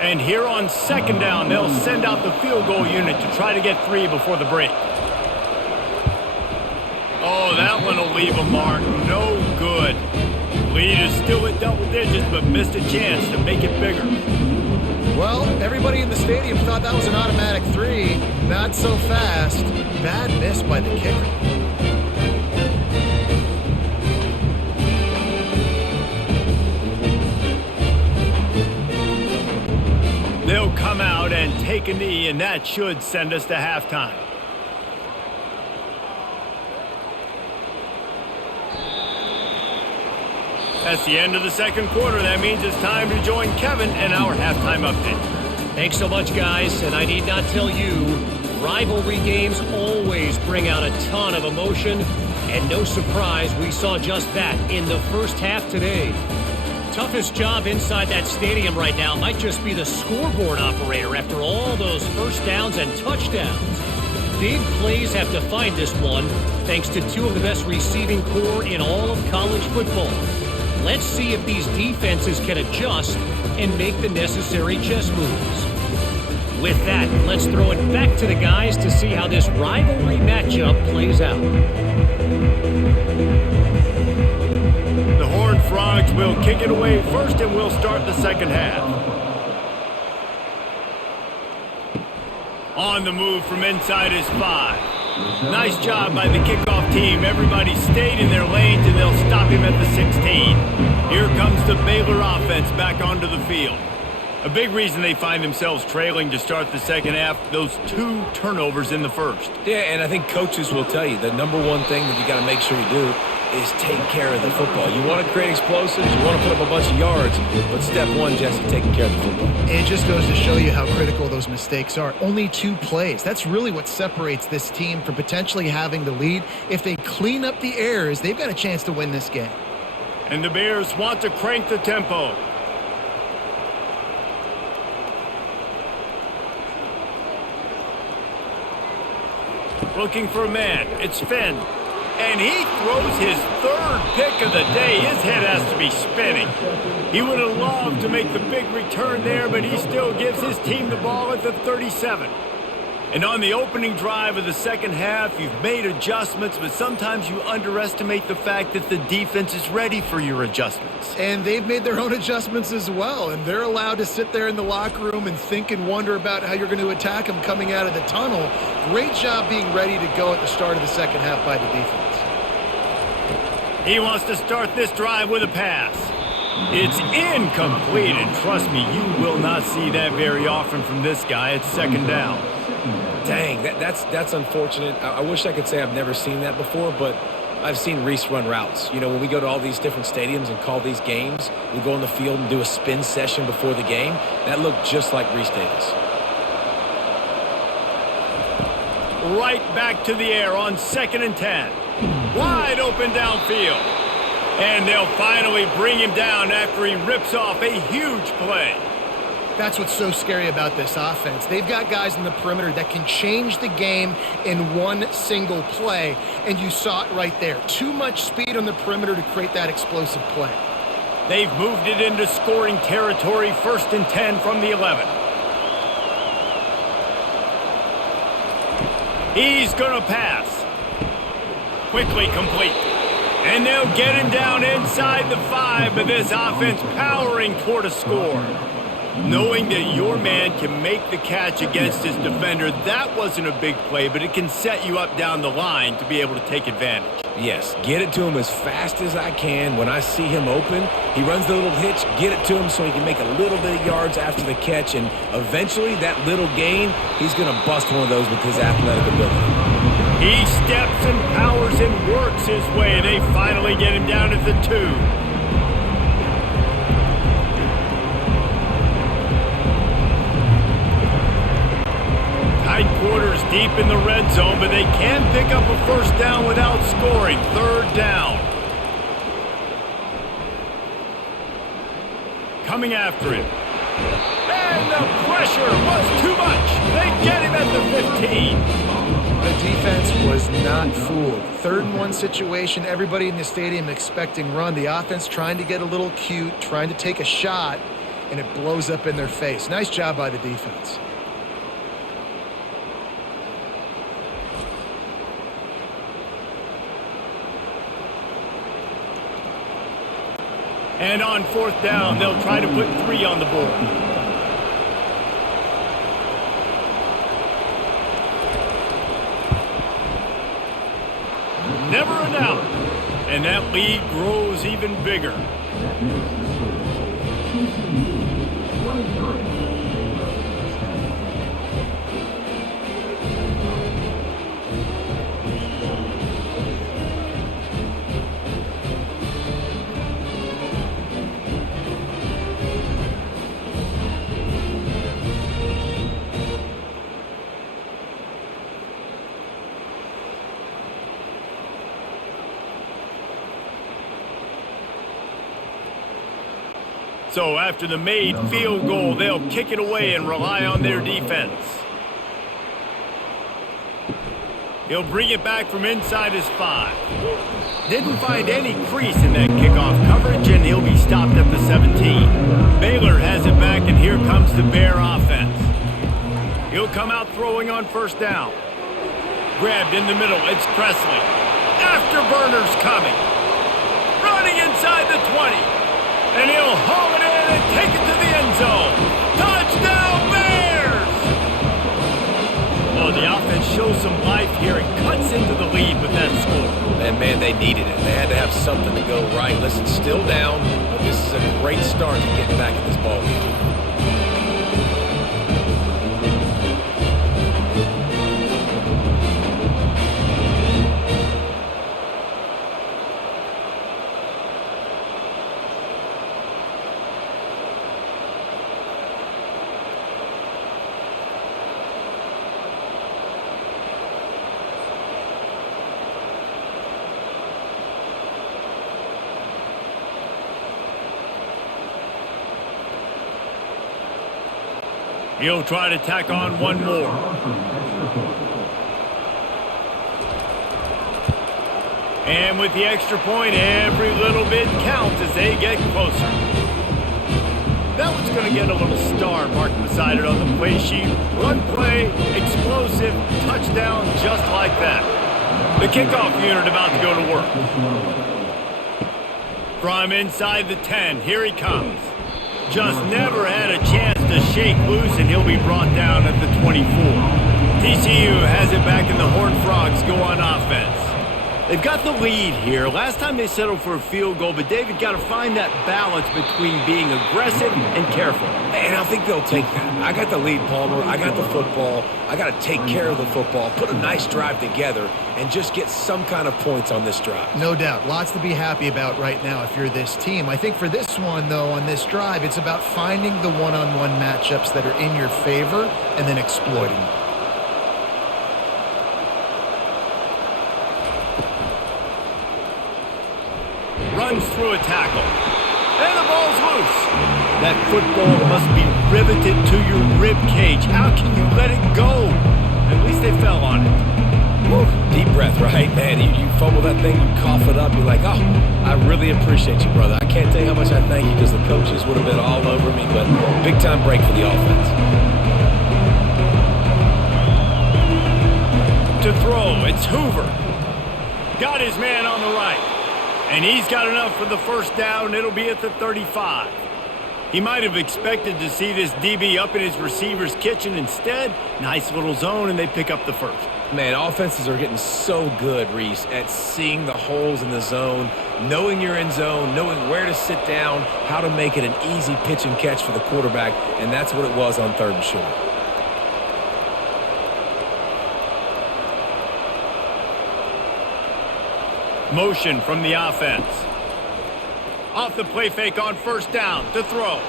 And here on second down, they'll send out the field goal unit to try to get 3 before the break. Oh, that one will leave a mark. No good. Lead is still at double digits, but missed a chance to make it bigger. Well, everybody in the stadium thought that was an automatic 3. Not so fast. Bad miss by the kicker. They'll come out and take a knee, and that should send us to halftime. That's the end of the second quarter. That means it's time to join Kevin and our halftime update. Thanks so much, guys. And I need not tell you, rivalry games always bring out a ton of emotion. And no surprise, we saw just that in the first half today. Toughest job inside that stadium right now might just be the scoreboard operator after all those first downs and touchdowns. Big plays have defined this one, thanks to 2 of the best receiving corps in all of college football. Let's see if these defenses can adjust and make the necessary chess moves. With that, let's throw it back to the guys to see how this rivalry matchup plays out. The Horned Frogs will kick it away first, and we'll start the second half. On the move from inside is 5. Nice job by the kickoff team. Everybody stayed in their lanes, and they'll stop him at the 16. Here comes the Baylor offense back onto the field. A big reason they find themselves trailing to start the second half, those 2 turnovers in the first. Yeah, and I think coaches will tell you the number one thing that you got to make sure you do is take care of the football. You want to create explosives, you want to put up a bunch of yards, but step one, Jesse, taking care of the football. It just goes to show you how critical those mistakes are. Only 2 plays. That's really what separates this team from potentially having the lead. If they clean up the errors, they've got a chance to win this game. And the Bears want to crank the tempo. Looking for a man. It's Finn. And he throws his 3rd pick of the day. His head has to be spinning. He would have loved to make the big return there, but he still gives his team the ball at the 37. And on the opening drive of the second half, you've made adjustments, but sometimes you underestimate the fact that the defense is ready for your adjustments. And they've made their own adjustments as well, and they're allowed to sit there in the locker room and think and wonder about how you're going to attack them coming out of the tunnel. Great job being ready to go at the start of the second half by the defense. He wants to start this drive with a pass. It's incomplete, and trust me, you will not see that very often from this guy. It's second down. Dang, that's unfortunate. I wish I could say I've never seen that before, but I've seen Reese run routes. You know, when we go to all these different stadiums and call these games, we go on the field and do a spin session before the game. That looked just like Reese Davis. Right back to the air on 2nd and 10. Wide open downfield. And they'll finally bring him down after he rips off a huge play. That's what's so scary about this offense. They've got guys in the perimeter that can change the game in one single play, and you saw it right there. Too much speed on the perimeter to create that explosive play. They've moved it into scoring territory, 1st and 10 from the 11. He's going to pass. Quickly complete. And they'll get him down inside the 5, but this offense powering toward a score. Knowing that your man can make the catch against his defender, that wasn't a big play, but it can set you up down the line to be able to take advantage. Yes, get it to him as fast as I can. When I see him open, he runs the little hitch, get it to him so he can make a little bit of yards after the catch, and eventually that little gain, he's going to bust one of those with his athletic ability. He steps and powers and works his way. They finally get him down at the 2. Tight quarters deep in the red zone, but they can pick up a first down without scoring. 3rd down. Coming after him. And the pressure was too much. They get him at the 15. The defense was not fooled. 3rd and 1 situation, everybody in the stadium expecting run. The offense trying to get a little cute, trying to take a shot, and it blows up in their face. Nice job by the defense. And on 4th down, they'll try to put 3 on the board. Never a doubt. And that lead grows even bigger. So after the made field goal, they'll kick it away and rely on their defense. He'll bring it back from inside his 5. Didn't find any crease in that kickoff coverage, and he'll be stopped at the 17. Baylor has it back, and here comes the Bear offense. He'll come out throwing on 1st down. Grabbed in the middle, it's Presley. Afterburner's coming. Running inside the 20. And he'll haul it in and take it to the end zone. Touchdown, Bears! Well, the offense shows some life here and cuts into the lead with that score. And, man, they needed it. They had to have something to go right. Listen, still down, but this is a great start to getting back in this ballgame. He'll try to tack on one more. And with the extra point, every little bit counts as they get closer. That one's going to get a little star marked beside it on the play sheet. One play, explosive, touchdown, just like that. The kickoff unit about to go to work. From inside the 10, here he comes. Just never had a chance to shake loose, and he'll be brought down at the 24. TCU has it back, and the Horned Frogs go on offense. They've got the lead here. Last time they settled for a field goal, but David got to find that balance between being aggressive and careful. And I think they'll take that. I got the lead, Palmer. I got the football. I got to take care of the football, put a nice drive together, and just get some kind of points on this drive. No doubt. Lots to be happy about right now if you're this team. I think for this one, though, on this drive, it's about finding the one-on-one matchups that are in your favor and then exploiting them. Runs through a tackle. And the ball's loose. That football must be riveted to your rib cage. How can you let it go? At least they fell on it. Woo. Deep breath, right? Man, you fumble that thing, you cough it up, you're like, oh, I really appreciate you, brother. I can't tell you how much I thank you because the coaches would have been all over me, but big-time break for the offense. To throw, it's Hoover. Got his man on the right. And he's got enough for the first down. It'll be at the 35. He might have expected to see this DB up in his receiver's kitchen. Instead, nice little zone, and they pick up the first. Man, offenses are getting so good, Reese, at seeing the holes in the zone, knowing you're in zone, knowing where to sit down, how to make it an easy pitch and catch for the quarterback, and that's what it was on 3rd and short. Motion from the offense. Off the play fake on 1st down to throw.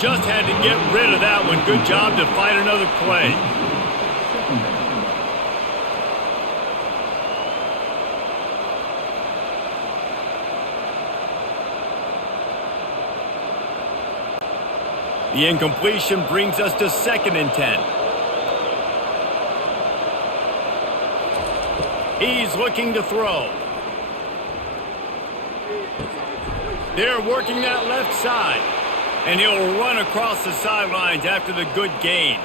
Just had to get rid of that one. Good job to fight another play. The incompletion brings us to 2nd and 10. He's looking to throw. They're working that left side. and he'll run across the sidelines after the good gain.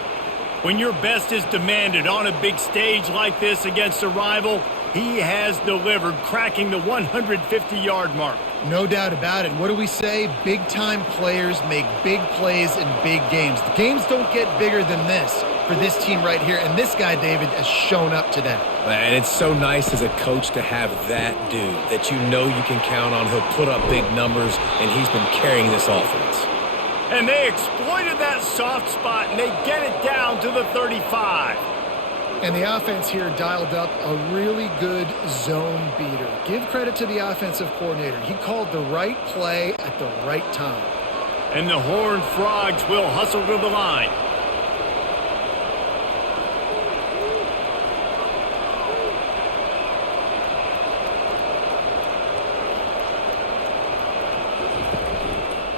When your best is demanded on a big stage like this against a rival, he has delivered, cracking the 150-yard mark. No doubt about it. What do we say? Big-time players make big plays in big games. The games don't get bigger than this for this team right here, and this guy, David, has shown up today. And it's so nice as a coach to have that dude that you know you can count on. He'll put up big numbers, and he's been carrying this offense. And they exploited that soft spot, and they get it down to the 35. And the offense here dialed up a really good zone beater. Give credit to the offensive coordinator. He called the right play at the right time. And the Horned Frogs will hustle to the line.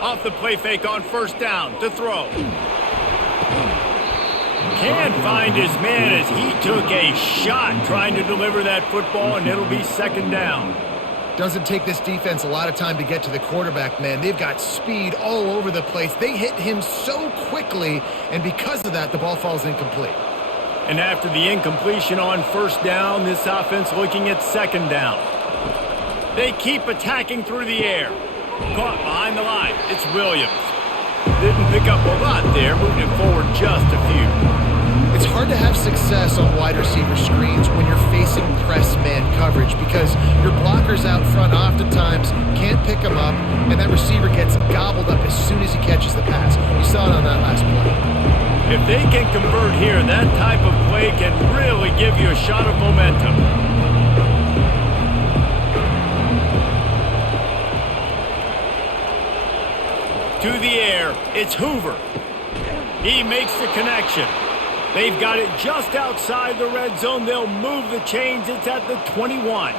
Off the play fake on first down to throw. Can't find his man as he took a shot trying to deliver that football, and it'll be second down. Doesn't take this defense a lot of time to get to the quarterback, man. They've got speed all over the place. They hit him so quickly, and because of that, the ball falls incomplete. And after the incompletion on first down, this offense looking at second down. They keep attacking through the air. Caught behind the line. It's Williams. Didn't pick up a lot there, moving it forward just a few. It's hard to have success on wide receiver screens when you're facing press man coverage because your blockers out front oftentimes can't pick them up, and that receiver gets gobbled up as soon as he catches the pass. You saw it on that last play. If they can convert here, that type of play can really give you a shot of momentum. To the air, it's Hoover. He makes the connection. They've got it just outside the red zone. They'll move the chains. It's at the 21.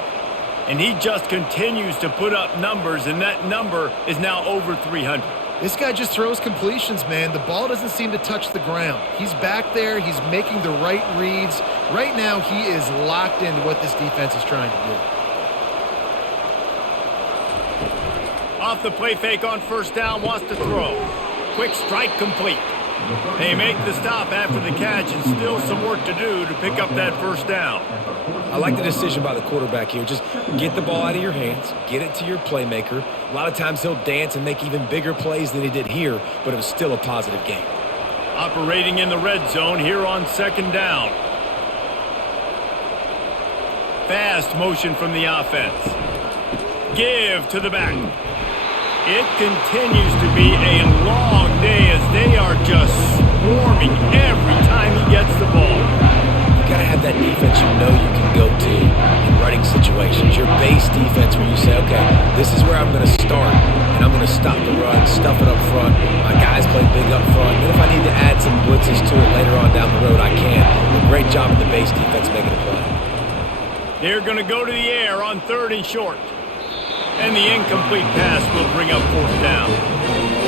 And he just continues to put up numbers, and that number is now over 300. This guy just throws completions, man. The ball doesn't seem to touch the ground. He's back there. He's making the right reads. Right now, he is locked into what this defense is trying to do. Off the play fake on first down, wants to throw. Quick strike complete. They make the stop after the catch, and still some work to do to pick up that first down. I like the decision by the quarterback here. Just get the ball out of your hands, get it to your playmaker. A lot of times he'll dance and make even bigger plays than he did here, but it was still a positive game. Operating in the red zone here on second down. Fast motion from the offense. Give to the back. It continues to be a long day as they are just swarming every time he gets the ball. You got to have that defense you know you can go to in running situations. Your base defense where you say, okay, this is where I'm going to start, and I'm going to stop the run, stuff it up front. My guys play big up front. And if I need to add some blitzes to it later on down the road, I can. A great job in the base defense making a play. They're going to go to the air on third and short. And the incomplete pass will bring up fourth down.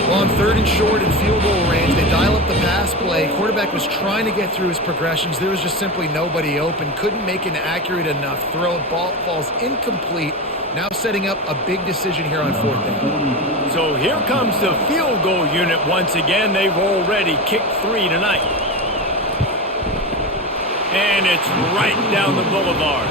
Well, on third and short and field goal range, they dial up the pass play. Quarterback was trying to get through his progressions. There was just simply nobody open. Couldn't make an accurate enough throw. Ball falls incomplete. Now setting up a big decision here on fourth down. So here comes the field goal unit once again. They've already kicked 3 tonight. And it's right down the boulevard.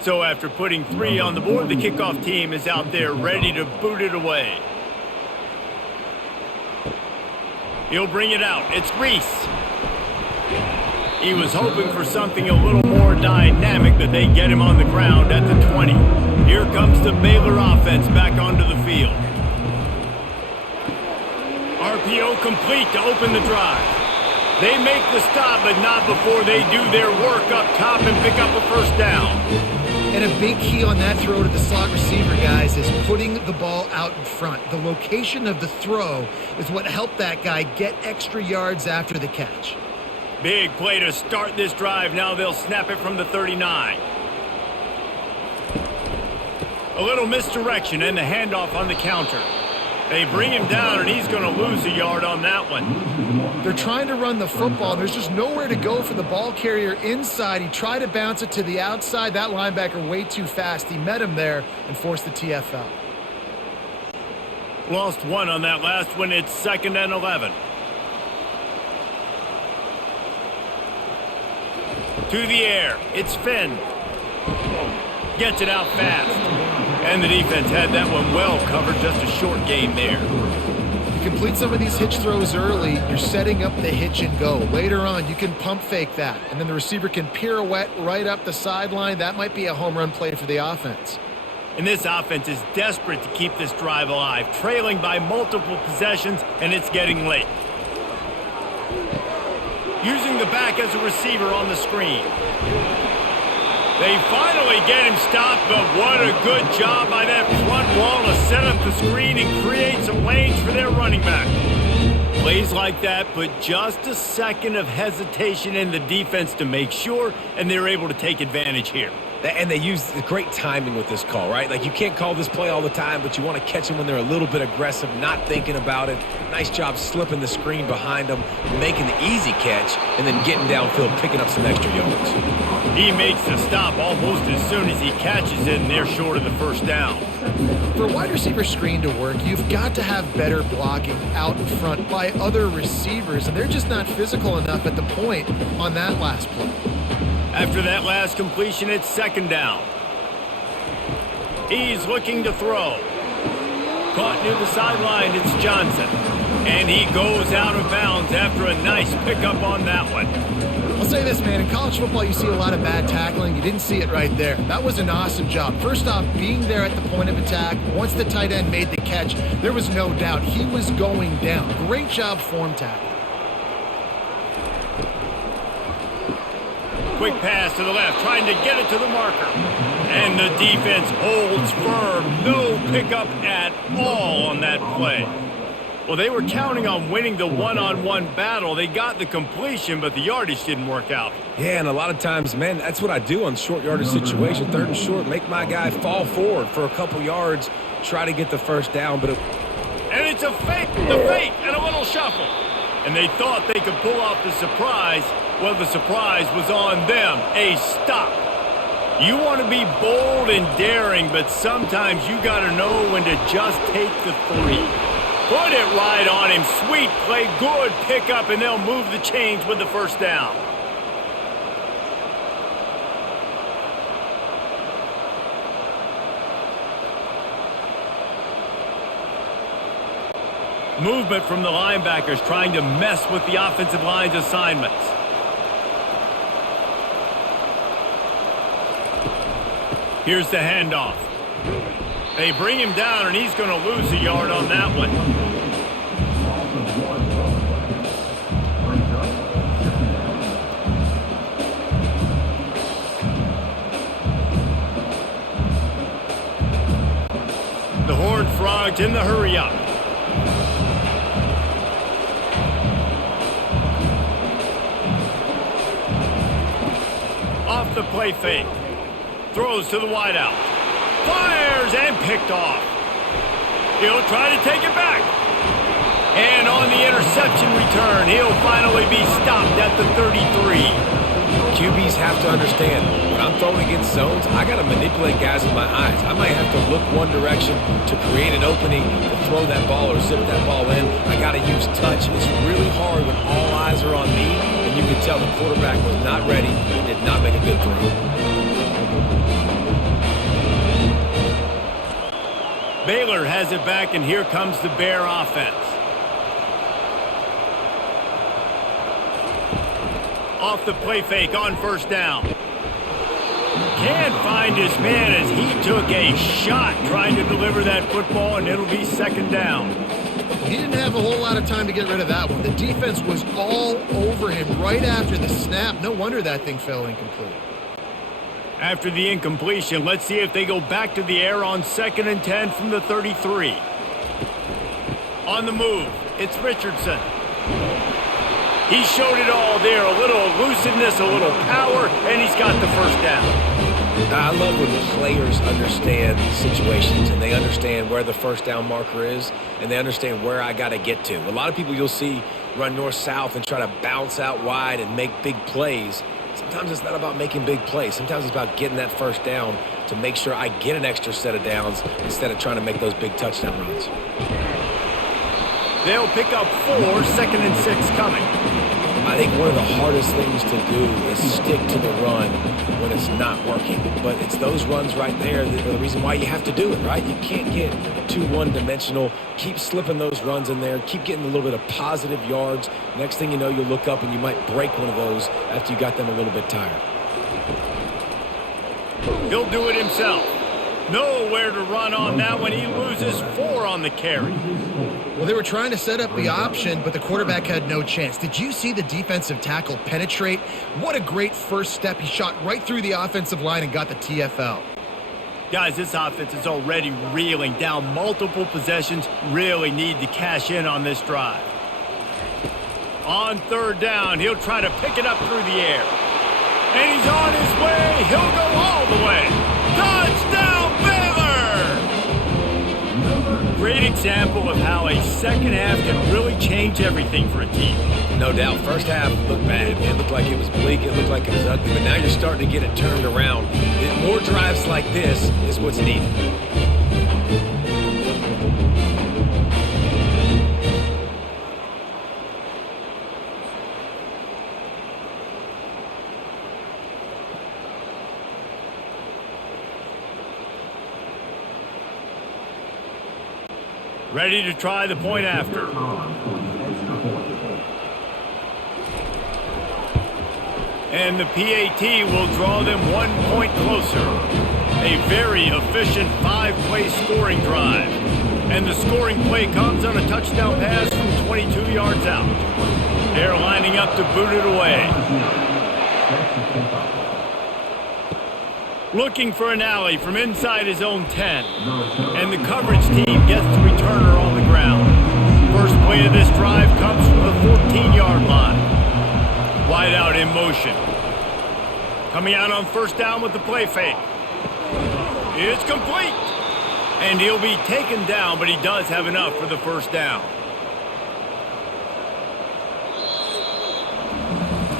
So after putting 3 on the board, the kickoff team is out there ready to boot it away. He'll bring it out. It's Reese. He was hoping for something a little more dynamic, but they get him on the ground at the 20. Here comes the Baylor offense back onto the field. RPO complete to open the drive. They make the stop, but not before they do their work up top and pick up a first down. And a big key on that throw to the slot receiver, guys, is putting the ball out in front. The location of the throw is what helped that guy get extra yards after the catch. Big play to start this drive. Now they'll snap it from the 39. A little misdirection and the handoff on the counter. They bring him down, and he's going to lose a yard on that one. They're trying to run the football. There's just nowhere to go for the ball carrier inside. He tried to bounce it to the outside. That linebacker way too fast. He met him there and forced the TFL. Lost one on that last one. It's 2nd and 11. To the air. It's Finn. Gets it out fast. And the defense had that one well covered. Just a short gain there. You complete some of these hitch throws early, you're setting up the hitch and go. Later on, you can pump fake that, and then the receiver can pirouette right up the sideline. That might be a home run play for the offense. And this offense is desperate to keep this drive alive, trailing by multiple possessions, and it's getting late. Using the back as a receiver on the screen. They finally get him stopped, but what a good job by that front wall to set up the screen and create some lanes for their running back. Plays like that put just a second of hesitation in the defense to make sure, and they're able to take advantage here. And they use great timing with this call, right? Like, you can't call this play all the time, but you want to catch them when they're a little bit aggressive, not thinking about it. Nice job slipping the screen behind them, making the easy catch, and then getting downfield, picking up some extra yards. He makes the stop almost as soon as he catches it, and they're short of the first down. For a wide receiver screen to work, you've got to have better blocking out in front by other receivers, and they're just not physical enough at the point on that last play. After that last completion, it's 2nd down. He's looking to throw. Caught near the sideline, it's Johnson. And he goes out of bounds after a nice pickup on that one. I'll say this, man. In college football, you see a lot of bad tackling. You didn't see it right there. That was an awesome job. First off, being there at the point of attack. Once the tight end made the catch, there was no doubt he was going down. Great job form tackle. Quick pass to the left, trying to get it to the marker. And the defense holds firm. No pickup at all on that play. Well, they were counting on winning the one-on-one battle. They got the completion, but the yardage didn't work out. Yeah, and a lot of times, man, that's what I do on short yardage situation. 3rd and short, make my guy fall forward for a couple yards, try to get the first down. And it's a fake, and a little shuffle. And they thought they could pull off the surprise. Well, the surprise was on them. A stop. You want to be bold and daring, but sometimes you got to know when to just take the 3. Put it right on him. Sweet play, good pickup, and they'll move the chains with the first down. Movement from the linebackers trying to mess with the offensive line's assignments. Here's the handoff. They bring him down, and he's going to lose a yard on that one. The Horned Frogs in the hurry-up. Off the play fake. Throws to the wideout. Fires and picked off. He'll try to take it back. And on the interception return, he'll finally be stopped at the 33. QBs have to understand, when I'm throwing against zones, I got to manipulate guys with my eyes. I might have to look one direction to create an opening to throw that ball or zip that ball in. I got to use touch. It's really hard when all eyes are on me, and you can tell the quarterback was not ready and did not make a good throw. Baylor has it back, and here comes the Bear offense. Off the play fake on first down. Can't find his man as he took a shot trying to deliver that football, and it'll be 2nd down. He didn't have a whole lot of time to get rid of that one. The defense was all over him right after the snap. No wonder that thing fell incomplete. After the incompletion, let's see if they go back to the air on 2nd and 10 from the 33. On the move, it's Richardson. He showed it all there, a little elusiveness, a little power, and he's got the first down. I love when players understand situations and they understand where the first down marker is and they understand where I got to get to. A lot of people you'll see run north-south and try to bounce out wide and make big plays. Sometimes it's not about making big plays. Sometimes it's about getting that first down to make sure I get an extra set of downs instead of trying to make those big touchdown runs. They'll pick up 4, 2nd and 6 coming. I think one of the hardest things to do is stick to the run when it's not working. But it's those runs right there that are the reason why you have to do it, right? You can't get too one-dimensional. Keep slipping those runs in there. Keep getting a little bit of positive yards. Next thing you know, you'll look up and you might break one of those after you got them a little bit tired. He'll do it himself. Nowhere to run on that one. He loses 4 on the carry. Well, they were trying to set up the option, but the quarterback had no chance. Did you see the defensive tackle penetrate? What a great first step. He shot right through the offensive line and got the TFL. Guys, this offense is already reeling down multiple possessions. Really need to cash in on this drive. On 3rd down, he'll try to pick it up through the air. And he's on his way. He'll go all the way. Touchdown, Baylor! Great example of how a second half can really change everything for a team. No doubt. First half looked bad. It looked like it was bleak. It looked like it was ugly. But now you're starting to get it turned around. More drives like this is what's needed. Ready to try the point after. And the PAT will draw them 1 point closer. A very efficient 5-play scoring drive. And the scoring play comes on a touchdown pass from 22 yards out. They're lining up to boot it away. Looking for an alley from inside his own 10. And the coverage team gets the returner on the ground. First play of this drive comes from the 14-yard line. Wide out in motion. Coming out on 1st down with the play fake. It's complete. And he'll be taken down, but he does have enough for the 1st down.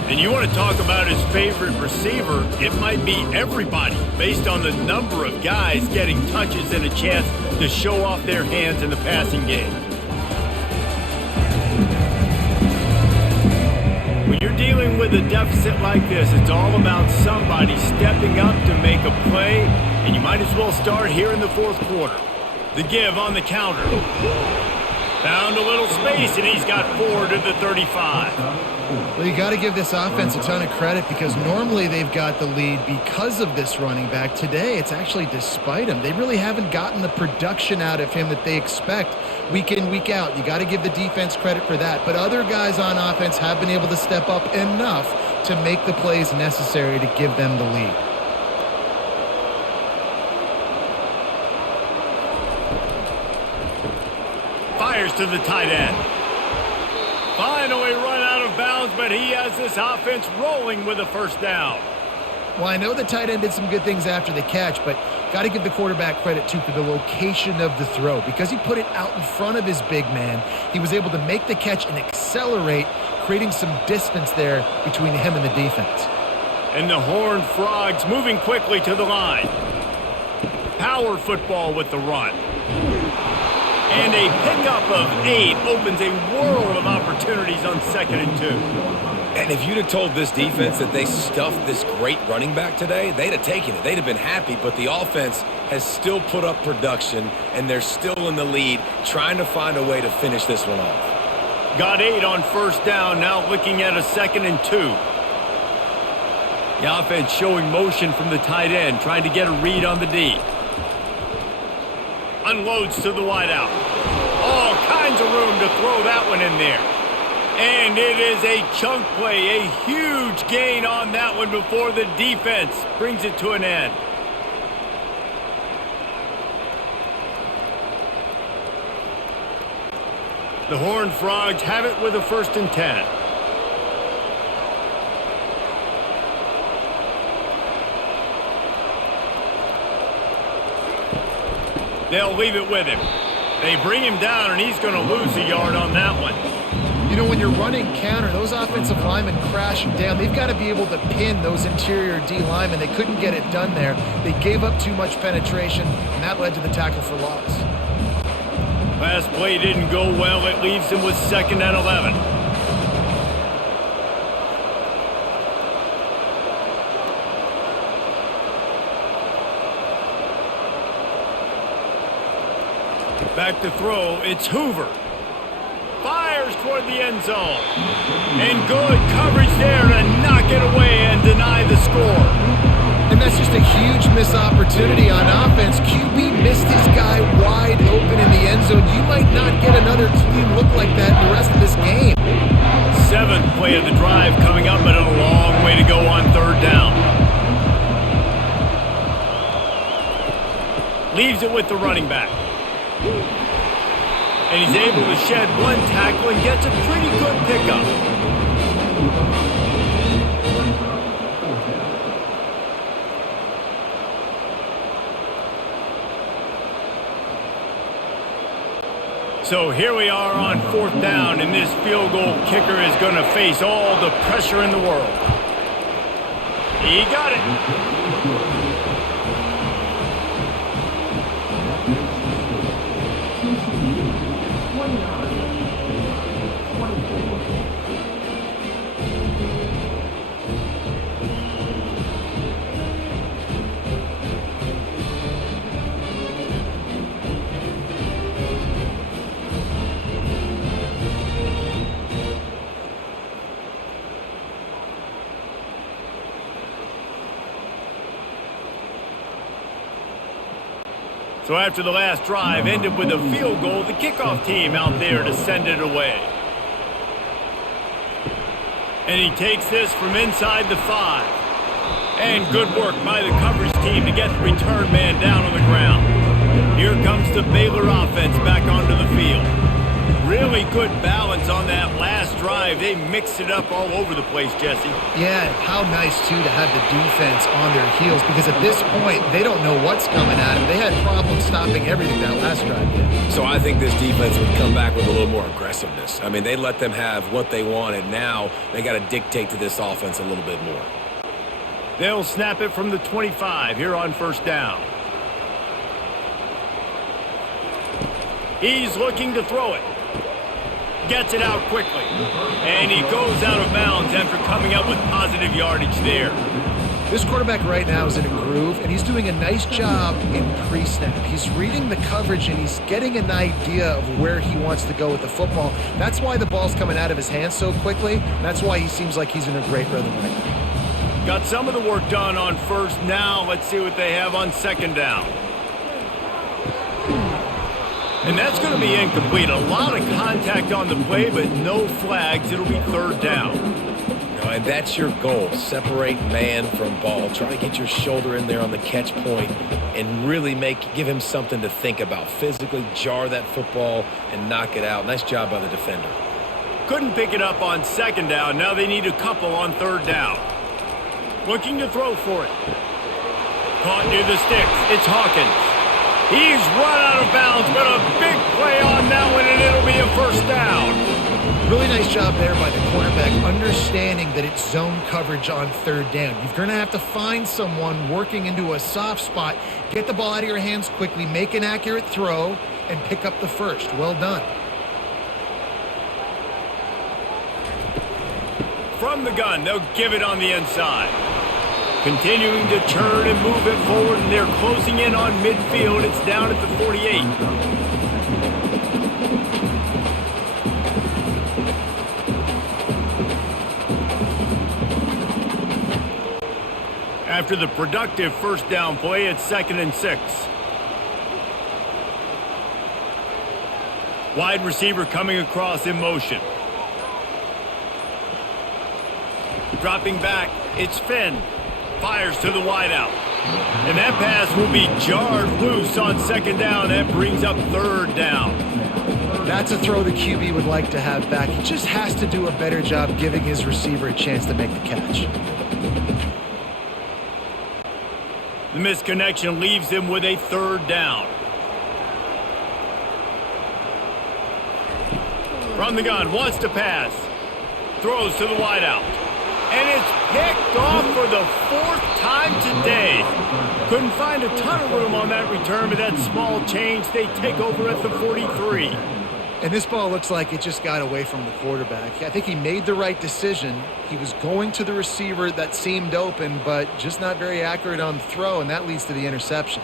And you want to talk about his favorite receiver, it might be everybody, based on the number of guys getting touches and a chance to show off their hands in the passing game. When you're dealing with a deficit like this, it's all about somebody stepping up to make a play, and you might as well start here in the 4th quarter. The give on the counter. Found a little space, and he's got 4 to the 35. Well, you got to give this offense a ton of credit because normally they've got the lead because of this running back. Today, it's actually despite him. They really haven't gotten the production out of him that they expect week in, week out. You got to give the defense credit for that. But other guys on offense have been able to step up enough to make the plays necessary to give them the lead. Fires to the tight end. Finally run out of bounds, but he has this offense rolling with a 1st down. Well, I know the tight end did some good things after the catch, but got to give the quarterback credit, too, for the location of the throw. Because he put it out in front of his big man, he was able to make the catch and accelerate, creating some distance there between him and the defense. And the Horned Frogs moving quickly to the line. Power football with the run. And a pickup of 8 opens a world of opportunities on 2nd and 2. And if you'd have told this defense that they stuffed this great running back today, they'd have taken it. They'd have been happy, but the offense has still put up production, and they're still in the lead, trying to find a way to finish this one off. Got 8 on 1st down, now looking at a 2nd and 2. The offense showing motion from the tight end, trying to get a read on the D. Unloads to the wideout. All kinds of room to throw that one in there. And it is a chunk play, a huge gain on that one before the defense brings it to an end. The Horned Frogs have it with a 1st and 10. They'll leave it with him. They bring him down, and he's going to lose a yard on that one. You know, when you're running counter, those offensive linemen crashing down, they've got to be able to pin those interior D linemen. They couldn't get it done there. They gave up too much penetration, and that led to the tackle for loss. Last play didn't go well. It leaves him with 2nd and 11. Back to throw. It's Hoover. Fires toward the end zone. And good coverage there to knock it away and deny the score. And that's just a huge missed opportunity on offense. QB missed his guy wide open in the end zone. You might not get another clean look like that in the rest of this game. 7th play of the drive coming up, but a long way to go on 3rd down. Leaves it with the running back. And he's able to shed one tackle and gets a pretty good pickup. So here we are on 4th down, and this field goal kicker is going to face all the pressure in the world. He got it. So after the last drive ended with a field goal, the kickoff team out there to send it away. And he takes this from inside the 5. And good work by the coverage team to get the return man down on the ground. Here comes the Baylor offense back onto the field. Really good balance on that last drive. They mixed it up all over the place, Jesse. Yeah, how nice, too, to have the defense on their heels, because at this point, they don't know what's coming at them. They had problems stopping everything that last drive did. So I think this defense would come back with a little more aggressiveness. I mean, they let them have what they wanted. Now they got to dictate to this offense a little bit more. They'll snap it from the 25 here on 1st down. He's looking to throw it. Gets it out quickly. And he goes out of bounds after coming up with positive yardage there. This quarterback right now is in a groove, and he's doing a nice job in pre-snap. He's reading the coverage, and he's getting an idea of where he wants to go with the football. That's why the ball's coming out of his hands so quickly. That's why he seems like he's in a great rhythm right now. Got some of the work done on 1st. Now let's see what they have on 2nd down. And that's going to be incomplete. A lot of contact on the play, but no flags. It'll be 3rd down. And that's your goal. Separate man from ball. Try to get your shoulder in there on the catch point and really give him something to think about. Physically jar that football and knock it out. Nice job by the defender. Couldn't pick it up on 2nd down. Now they need a couple on 3rd down. Looking to throw for it. Caught near the sticks. It's Hawkins. He's run out of bounds, but a big play on that one, and it'll be a 1st down. Really nice job there by the quarterback, understanding that it's zone coverage on 3rd down. You're going to have to find someone working into a soft spot, get the ball out of your hands quickly, make an accurate throw, and pick up the 1st. Well done. From the gun, they'll give it on the inside. Continuing to turn and move it forward, and they're closing in on midfield. It's down at the 48. After the productive 1st down play, it's 2nd and 6. Wide receiver coming across in motion. Dropping back, it's Finn. Fires to the wideout. And that pass will be jarred loose on second down. That brings up third down. That's a throw the QB would like to have back. He just has to do a better job giving his receiver a chance to make the catch. The misconnection leaves him with a third down. From the gun, wants to pass. Throws to the wideout. And it's picked off for the fourth time today. Couldn't find a ton of room on that return, but that small change, they take over at the 43. And this ball looks like it just got away from the quarterback. I think he made the right decision. He was going to the receiver that seemed open, but just not very accurate on the throw, and that leads to the interception.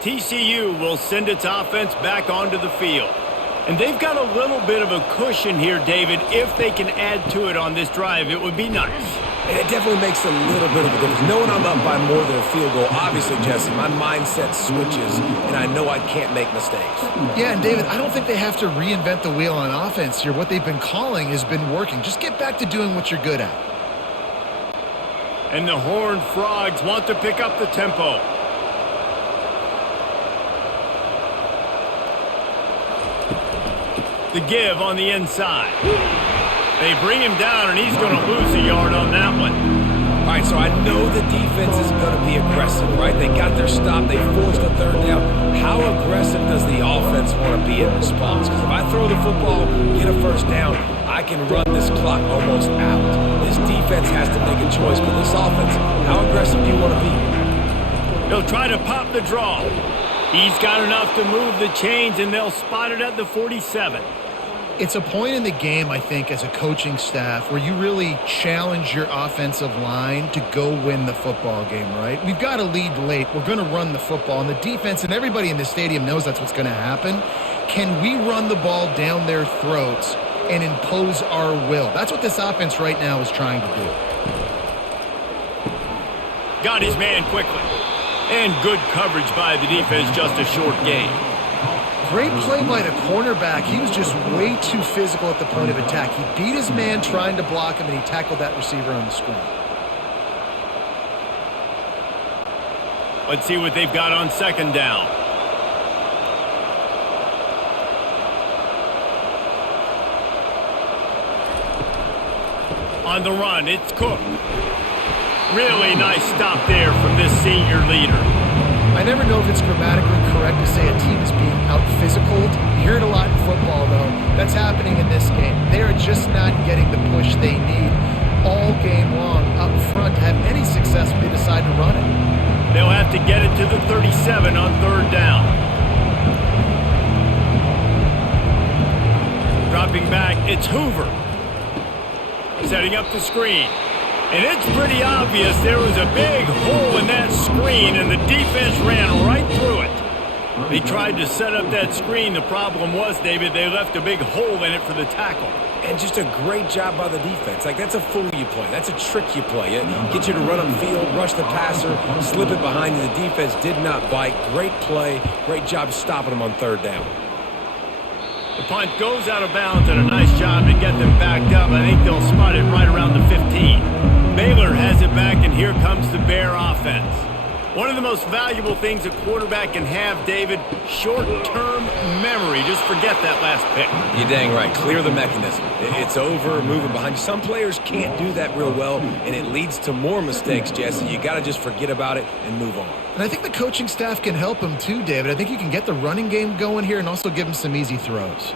TCU will send its offense back onto the field. And they've got a little bit of a cushion here, David. If they can add to it on this drive, it would be nice. And it definitely makes a little bit of a difference. Knowing I'm up by more than a field goal, obviously, Jesse, my mindset switches, and I know I can't make mistakes. Yeah, and David, I don't think they have to reinvent the wheel on offense here. What they've been calling has been working. Just get back to doing what you're good at. And the Horned Frogs want to pick up the tempo. The give on the inside. They bring him down, and he's going to lose a yard on that one. All right, so I know the defense is going to be aggressive, right? They got their stop. They forced a third down. How aggressive does the offense want to be in response? Because if I throw the football, get a first down, I can run this clock almost out. This defense has to make a choice. But this offense, how aggressive do you want to be? He'll try to pop the draw. He's got enough to move the chains, and they'll spot it at the 47. It's a point in the game, I think, as a coaching staff where you really challenge your offensive line to go win the football game, right? We've got to lead late. We're going to run the football. And the defense and everybody in the stadium knows that's what's going to happen. Can we run the ball down their throats and impose our will? That's what this offense right now is trying to do. Got his man quickly. And good coverage by the defense, just a short gain. Great play by the cornerback. He was just way too physical at the point of attack. He beat his man trying to block him, and he tackled that receiver on the screen. Let's see what they've got on second down. On the run, it's Cook. Really nice stop there from this senior leader. I never know if it's grammatically correct to say a team is being out-physicaled. You hear it a lot in football, though. That's happening in this game. They are just not getting the push they need all game long up front to have any success when they decide to run it. They'll have to get it to the 37 on third down. Dropping back, it's Hoover. Setting up the screen. And it's pretty obvious there was a big hole in that screen, and the defense ran right through it. They tried to set up that screen. The problem was, David, they left a big hole in it for the tackle. And just a great job by the defense. Like, that's a fool you play. That's a trick you play. Get you to run upfield, rush the passer, slip it behind you. The defense did not bite. Great play. Great job stopping them on third down. The punt goes out of bounds, and a nice job to get them backed up. I think they'll spot it right around the 15. Baylor has it back, and here comes the Bear offense. One of the most valuable things a quarterback can have, David, short-term memory. Just forget that last pick. You're dang right. Clear the mechanism. It's over, moving behind you. Some players can't do that real well, and it leads to more mistakes, Jesse. You got to just forget about it and move on. And I think the coaching staff can help him too, David. I think you can get the running game going here and also give him some easy throws.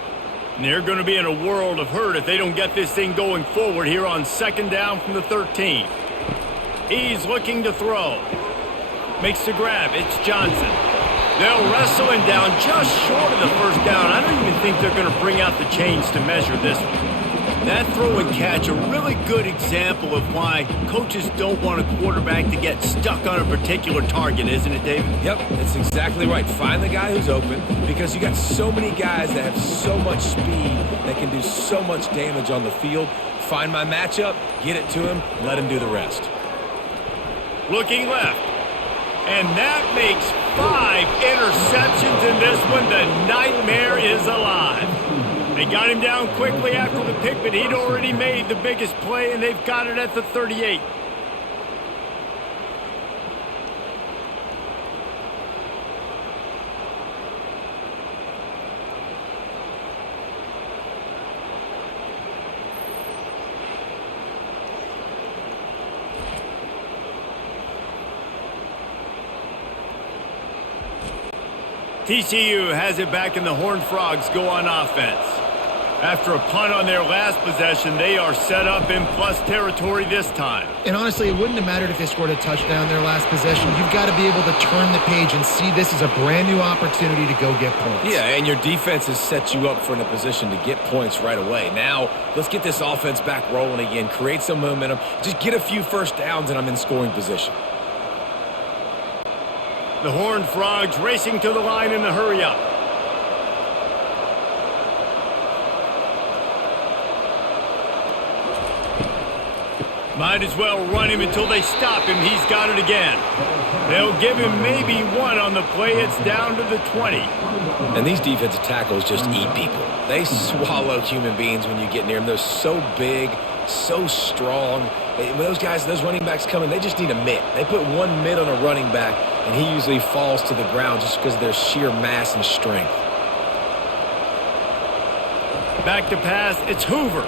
And they're going to be in a world of hurt if they don't get this thing going forward here on second down from the 13. He's looking to throw. Makes the grab. It's Johnson. They'll wrestle him down just short of the first down. I don't even think they're going to bring out the chains to measure this one. That throw and catch, a really good example of why coaches don't want a quarterback to get stuck on a particular target, isn't it, David? Yep, that's exactly right. Find the guy who's open, because you got so many guys that have so much speed that can do so much damage on the field. Find my matchup, get it to him, let him do the rest. Looking left. And that makes 5 interceptions in this one. The nightmare is alive. They got him down quickly after the pick, but he'd already made the biggest play, and they've got it at the 38. TCU has it back, and the Horned Frogs go on offense. After a punt on their last possession, they are set up in plus territory this time. And honestly, it wouldn't have mattered if they scored a touchdown their last possession. You've got to be able to turn the page and see this as a brand new opportunity to go get points. Yeah, and your defense has set you up for in a position to get points right away. Now, let's get this offense back rolling again, create some momentum, just get a few first downs, and I'm in scoring position. The Horned Frogs racing to the line in the hurry-up. Might as well run him until they stop him. He's got it again. They'll give him maybe one on the play. It's down to the 20. And these defensive tackles just eat people. They swallow human beings when you get near them. They're so big, so strong. When those guys, those running backs come in, they just need a mitt. They put one mitt on a running back, and he usually falls to the ground just because of their sheer mass and strength. Back to pass. It's Hoover.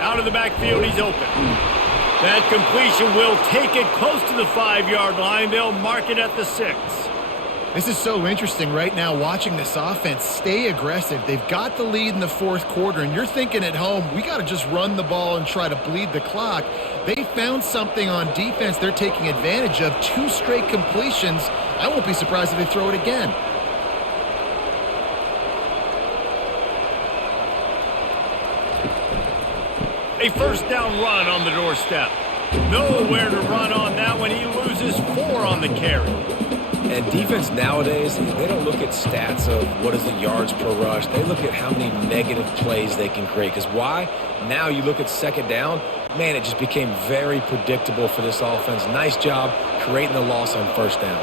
Out of the backfield, he's open. That completion will take it close to the 5-yard line. They'll mark it at the 6. This is so interesting right now, watching this offense stay aggressive. They've got the lead in the fourth quarter, and you're thinking at home, we got to just run the ball and try to bleed the clock. They found something on defense they're taking advantage of. 2 straight completions. I won't be surprised if they throw it again. A first down run on the doorstep. Nowhere to run on that one. He loses 4 on the carry. And defense nowadays, they don't look at stats of what is the yards per rush. They look at how many negative plays they can create. Because why? Now you look at second down, man, it just became very predictable for this offense. Nice job creating the loss on first down.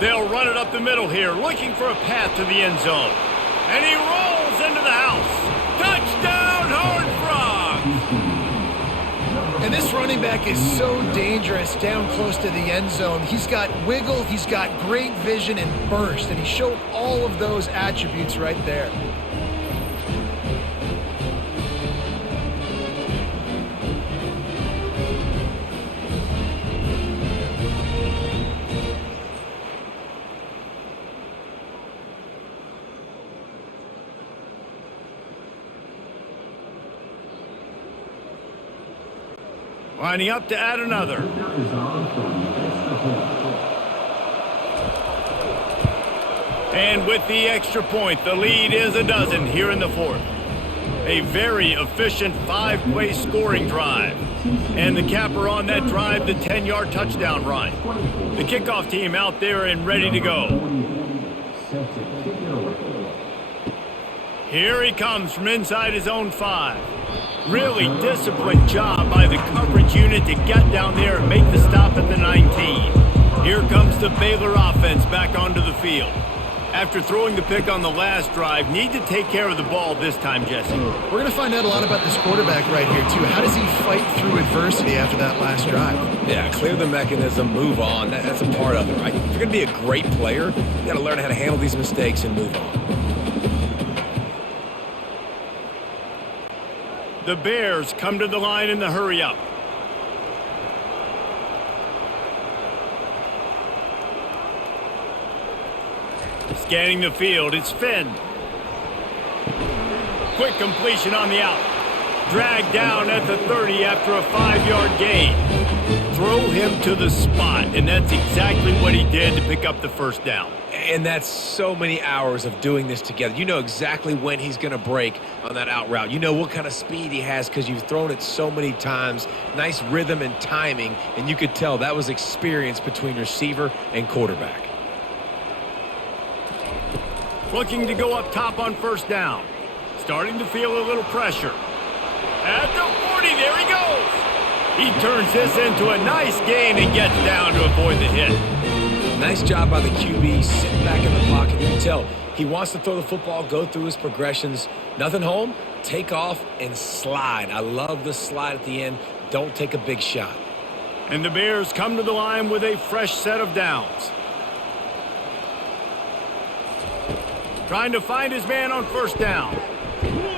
They'll run it up the middle here, looking for a path to the end zone. And he rolls into the house. Touchdown, Horned Frogs! And this running back is so dangerous down close to the end zone. He's got wiggle, he's got great vision and burst, and he showed all of those attributes right there. Lining up to add another. And with the extra point, the lead is a dozen here in the fourth. A very efficient 5-play scoring drive. And the capper on that drive, the 10-yard touchdown run. The kickoff team out there and ready to go. Here he comes from inside his own 5. Really disciplined job by the coverage unit to get down there and make the stop at the 19. Here comes the Baylor offense back onto the field. After throwing the pick on the last drive, need to take care of the ball this time, Jesse. We're going to find out a lot about this quarterback right here, too. How does he fight through adversity after that last drive? Yeah, clear the mechanism, move on. That's a part of it, right? If you're going to be a great player, you got to learn how to handle these mistakes and move on. The Bears come to the line in the hurry-up. Scanning the field, it's Finn. Quick completion on the out. Dragged down at the 30 after a 5-yard gain. Throw him to the spot, and that's exactly what he did to pick up the first down. And that's so many hours of doing this together. You know exactly when he's going to break on that out route. You know what kind of speed he has because you've thrown it so many times. Nice rhythm and timing, and you could tell that was experience between receiver and quarterback. Looking to go up top on first down. Starting to feel a little pressure. At the 40, there he goes. He turns this into a nice gain and gets down to avoid the hit. Nice job by the QB, sitting back in the pocket. You can tell he wants to throw the football, go through his progressions. Nothing home, take off, and slide. I love the slide at the end. Don't take a big shot. And the Bears come to the line with a fresh set of downs. Trying to find his man on first down.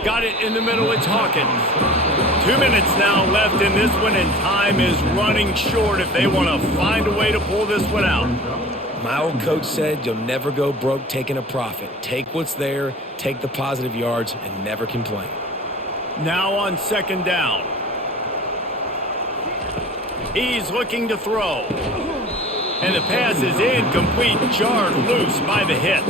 Got it in the middle, it's Hawkins. 2 minutes now left in this one, and time is running short if they want to find a way to pull this one out. My old coach said you'll never go broke taking a profit. Take what's there, take the positive yards, and never complain. Now on second down. He's looking to throw. And the pass is incomplete, jarred loose by the hit.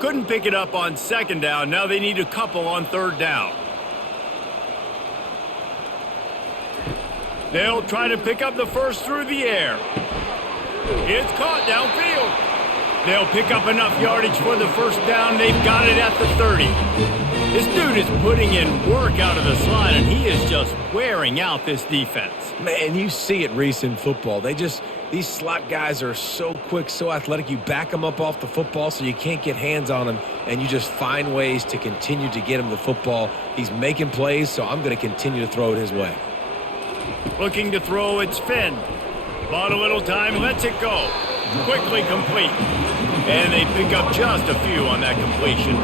Couldn't pick it up on second down. Now they need a couple on third down. They'll try to pick up the first through the air. It's caught downfield. They'll pick up enough yardage for the first down. They've got it at the 30. This dude is putting in work out of the slot, and he is just wearing out this defense. Man, you see it, Reese, in football. These slot guys are so quick, so athletic. You back them up off the football so you can't get hands on them, and you just find ways to continue to get him the football. He's making plays, so I'm going to continue to throw it his way. Looking to throw, it's Finn. Bought a little time, lets it go. Quickly complete. And they pick up just a few on that completion.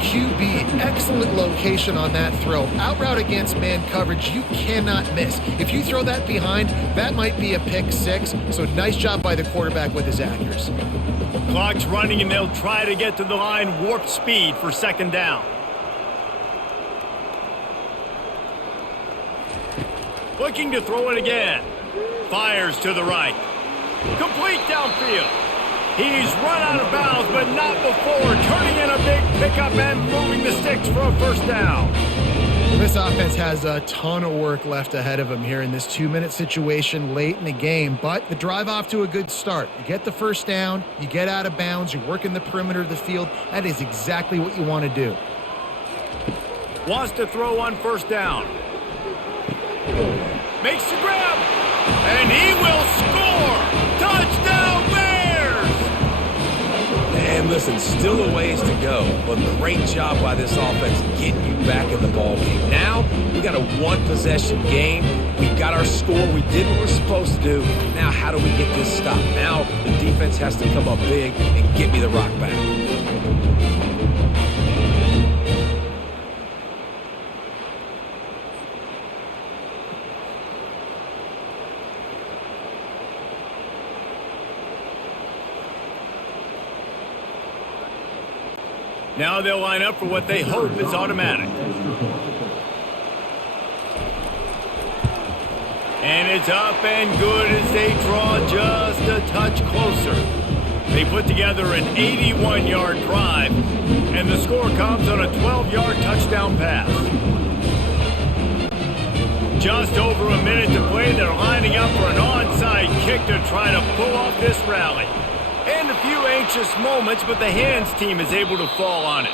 QB, excellent location on that throw. Out route against man coverage, you cannot miss. If you throw that behind, that might be a pick six. So nice job by the quarterback with his accuracy. Clock's running, and they'll try to get to the line warp speed for second down. Looking to throw it again. Fires to the right. Complete downfield. He's run out of bounds, but not before turning in a big pickup and moving the sticks for a first down. This offense has a ton of work left ahead of them here in this 2-minute situation late in the game, but the drive off to a good start. You get the first down, you get out of bounds, you work in the perimeter of the field. That is exactly what you want to do. Wants to throw on first down. Makes the grab, and he will score! Touchdown, Bears! And listen, still a ways to go, but great job by this offense getting you back in the ball game. Now, we got a one-possession game. We've got our score. We did what we're supposed to do. Now, how do we get this stopped? Now, the defense has to come up big and get me the rock back. Now they'll line up for what they hope is automatic. And it's up and good as they draw just a touch closer. They put together an 81-yard drive, and the score comes on a 12-yard touchdown pass. Just over a minute to play. They're lining up for an onside kick to try to pull off this rally. And a few anxious moments, but the hands team is able to fall on it.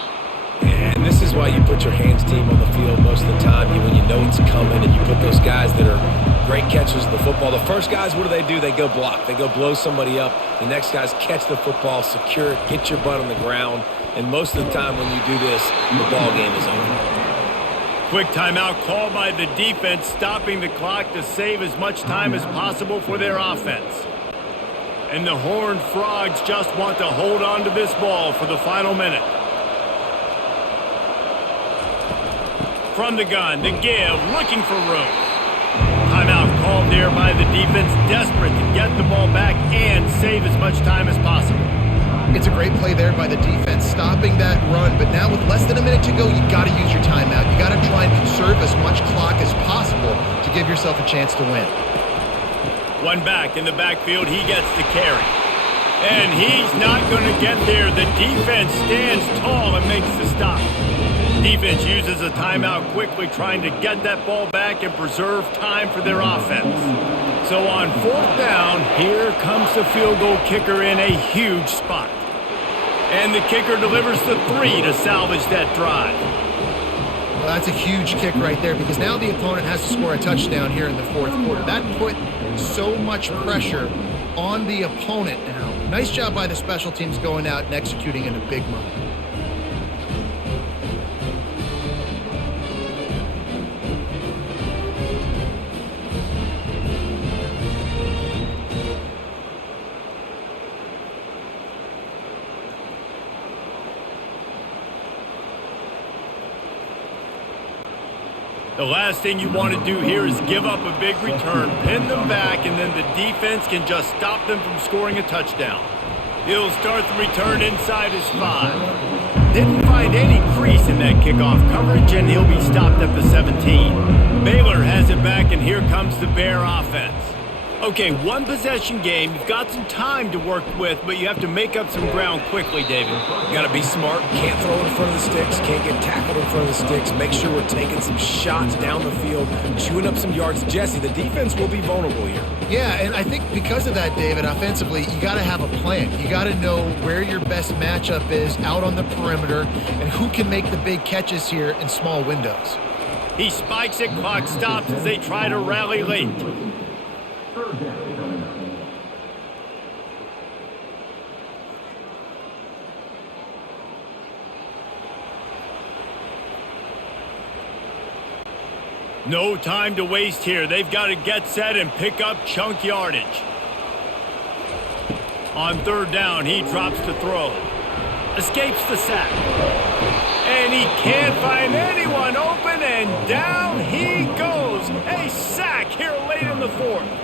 And this is why you put your hands team on the field most of the time when you know it's coming, and you put those guys that are great catchers of the football. The first guys, what do? They go block. They go blow somebody up. The next guys catch the football, secure it, get your butt on the ground. And most of the time when you do this, the ball game is over. Quick timeout called by the defense, stopping the clock to save as much time as possible for their offense. And the Horned Frogs just want to hold on to this ball for the final minute. From the gun, the give, looking for room. Timeout called there by the defense, desperate to get the ball back and save as much time as possible. It's a great play there by the defense, stopping that run, but now with less than a minute to go, you got to use your timeout. You got to try and conserve as much clock as possible to give yourself a chance to win. One back in the backfield, he gets the carry. And he's not going to get there. The defense stands tall and makes the stop. Defense uses a timeout quickly, trying to get that ball back and preserve time for their offense. So on 4th down, here comes the field goal kicker in a huge spot. And the kicker delivers the 3 to salvage that drive. Well, that's a huge kick right there because now the opponent has to score a touchdown here in the 4th quarter. That put so much pressure on the opponent now. Nice job by the special teams going out and executing in a big moment. The last thing you want to do here is give up a big return, pin them back, and then the defense can just stop them from scoring a touchdown. He'll start the return inside his 5. Didn't find any crease in that kickoff coverage, and he'll be stopped at the 17. Baylor has it back, and here comes the Bear offense. Okay, one possession game. You've got some time to work with, but you have to make up some ground quickly, David. You got to be smart. Can't throw in front of the sticks. Can't get tackled in front of the sticks. Make sure we're taking some shots down the field, chewing up some yards. Jesse, the defense will be vulnerable here. Yeah, and I think because of that, David, offensively, you got to have a plan. You got to know where your best matchup is out on the perimeter and who can make the big catches here in small windows. He spikes it, clock stops as they try to rally late. No time to waste here. They've got to get set and pick up chunk yardage. On 3rd down, he drops to throw. Escapes the sack. And he can't find anyone open, and down he goes. A sack here late in the 4th.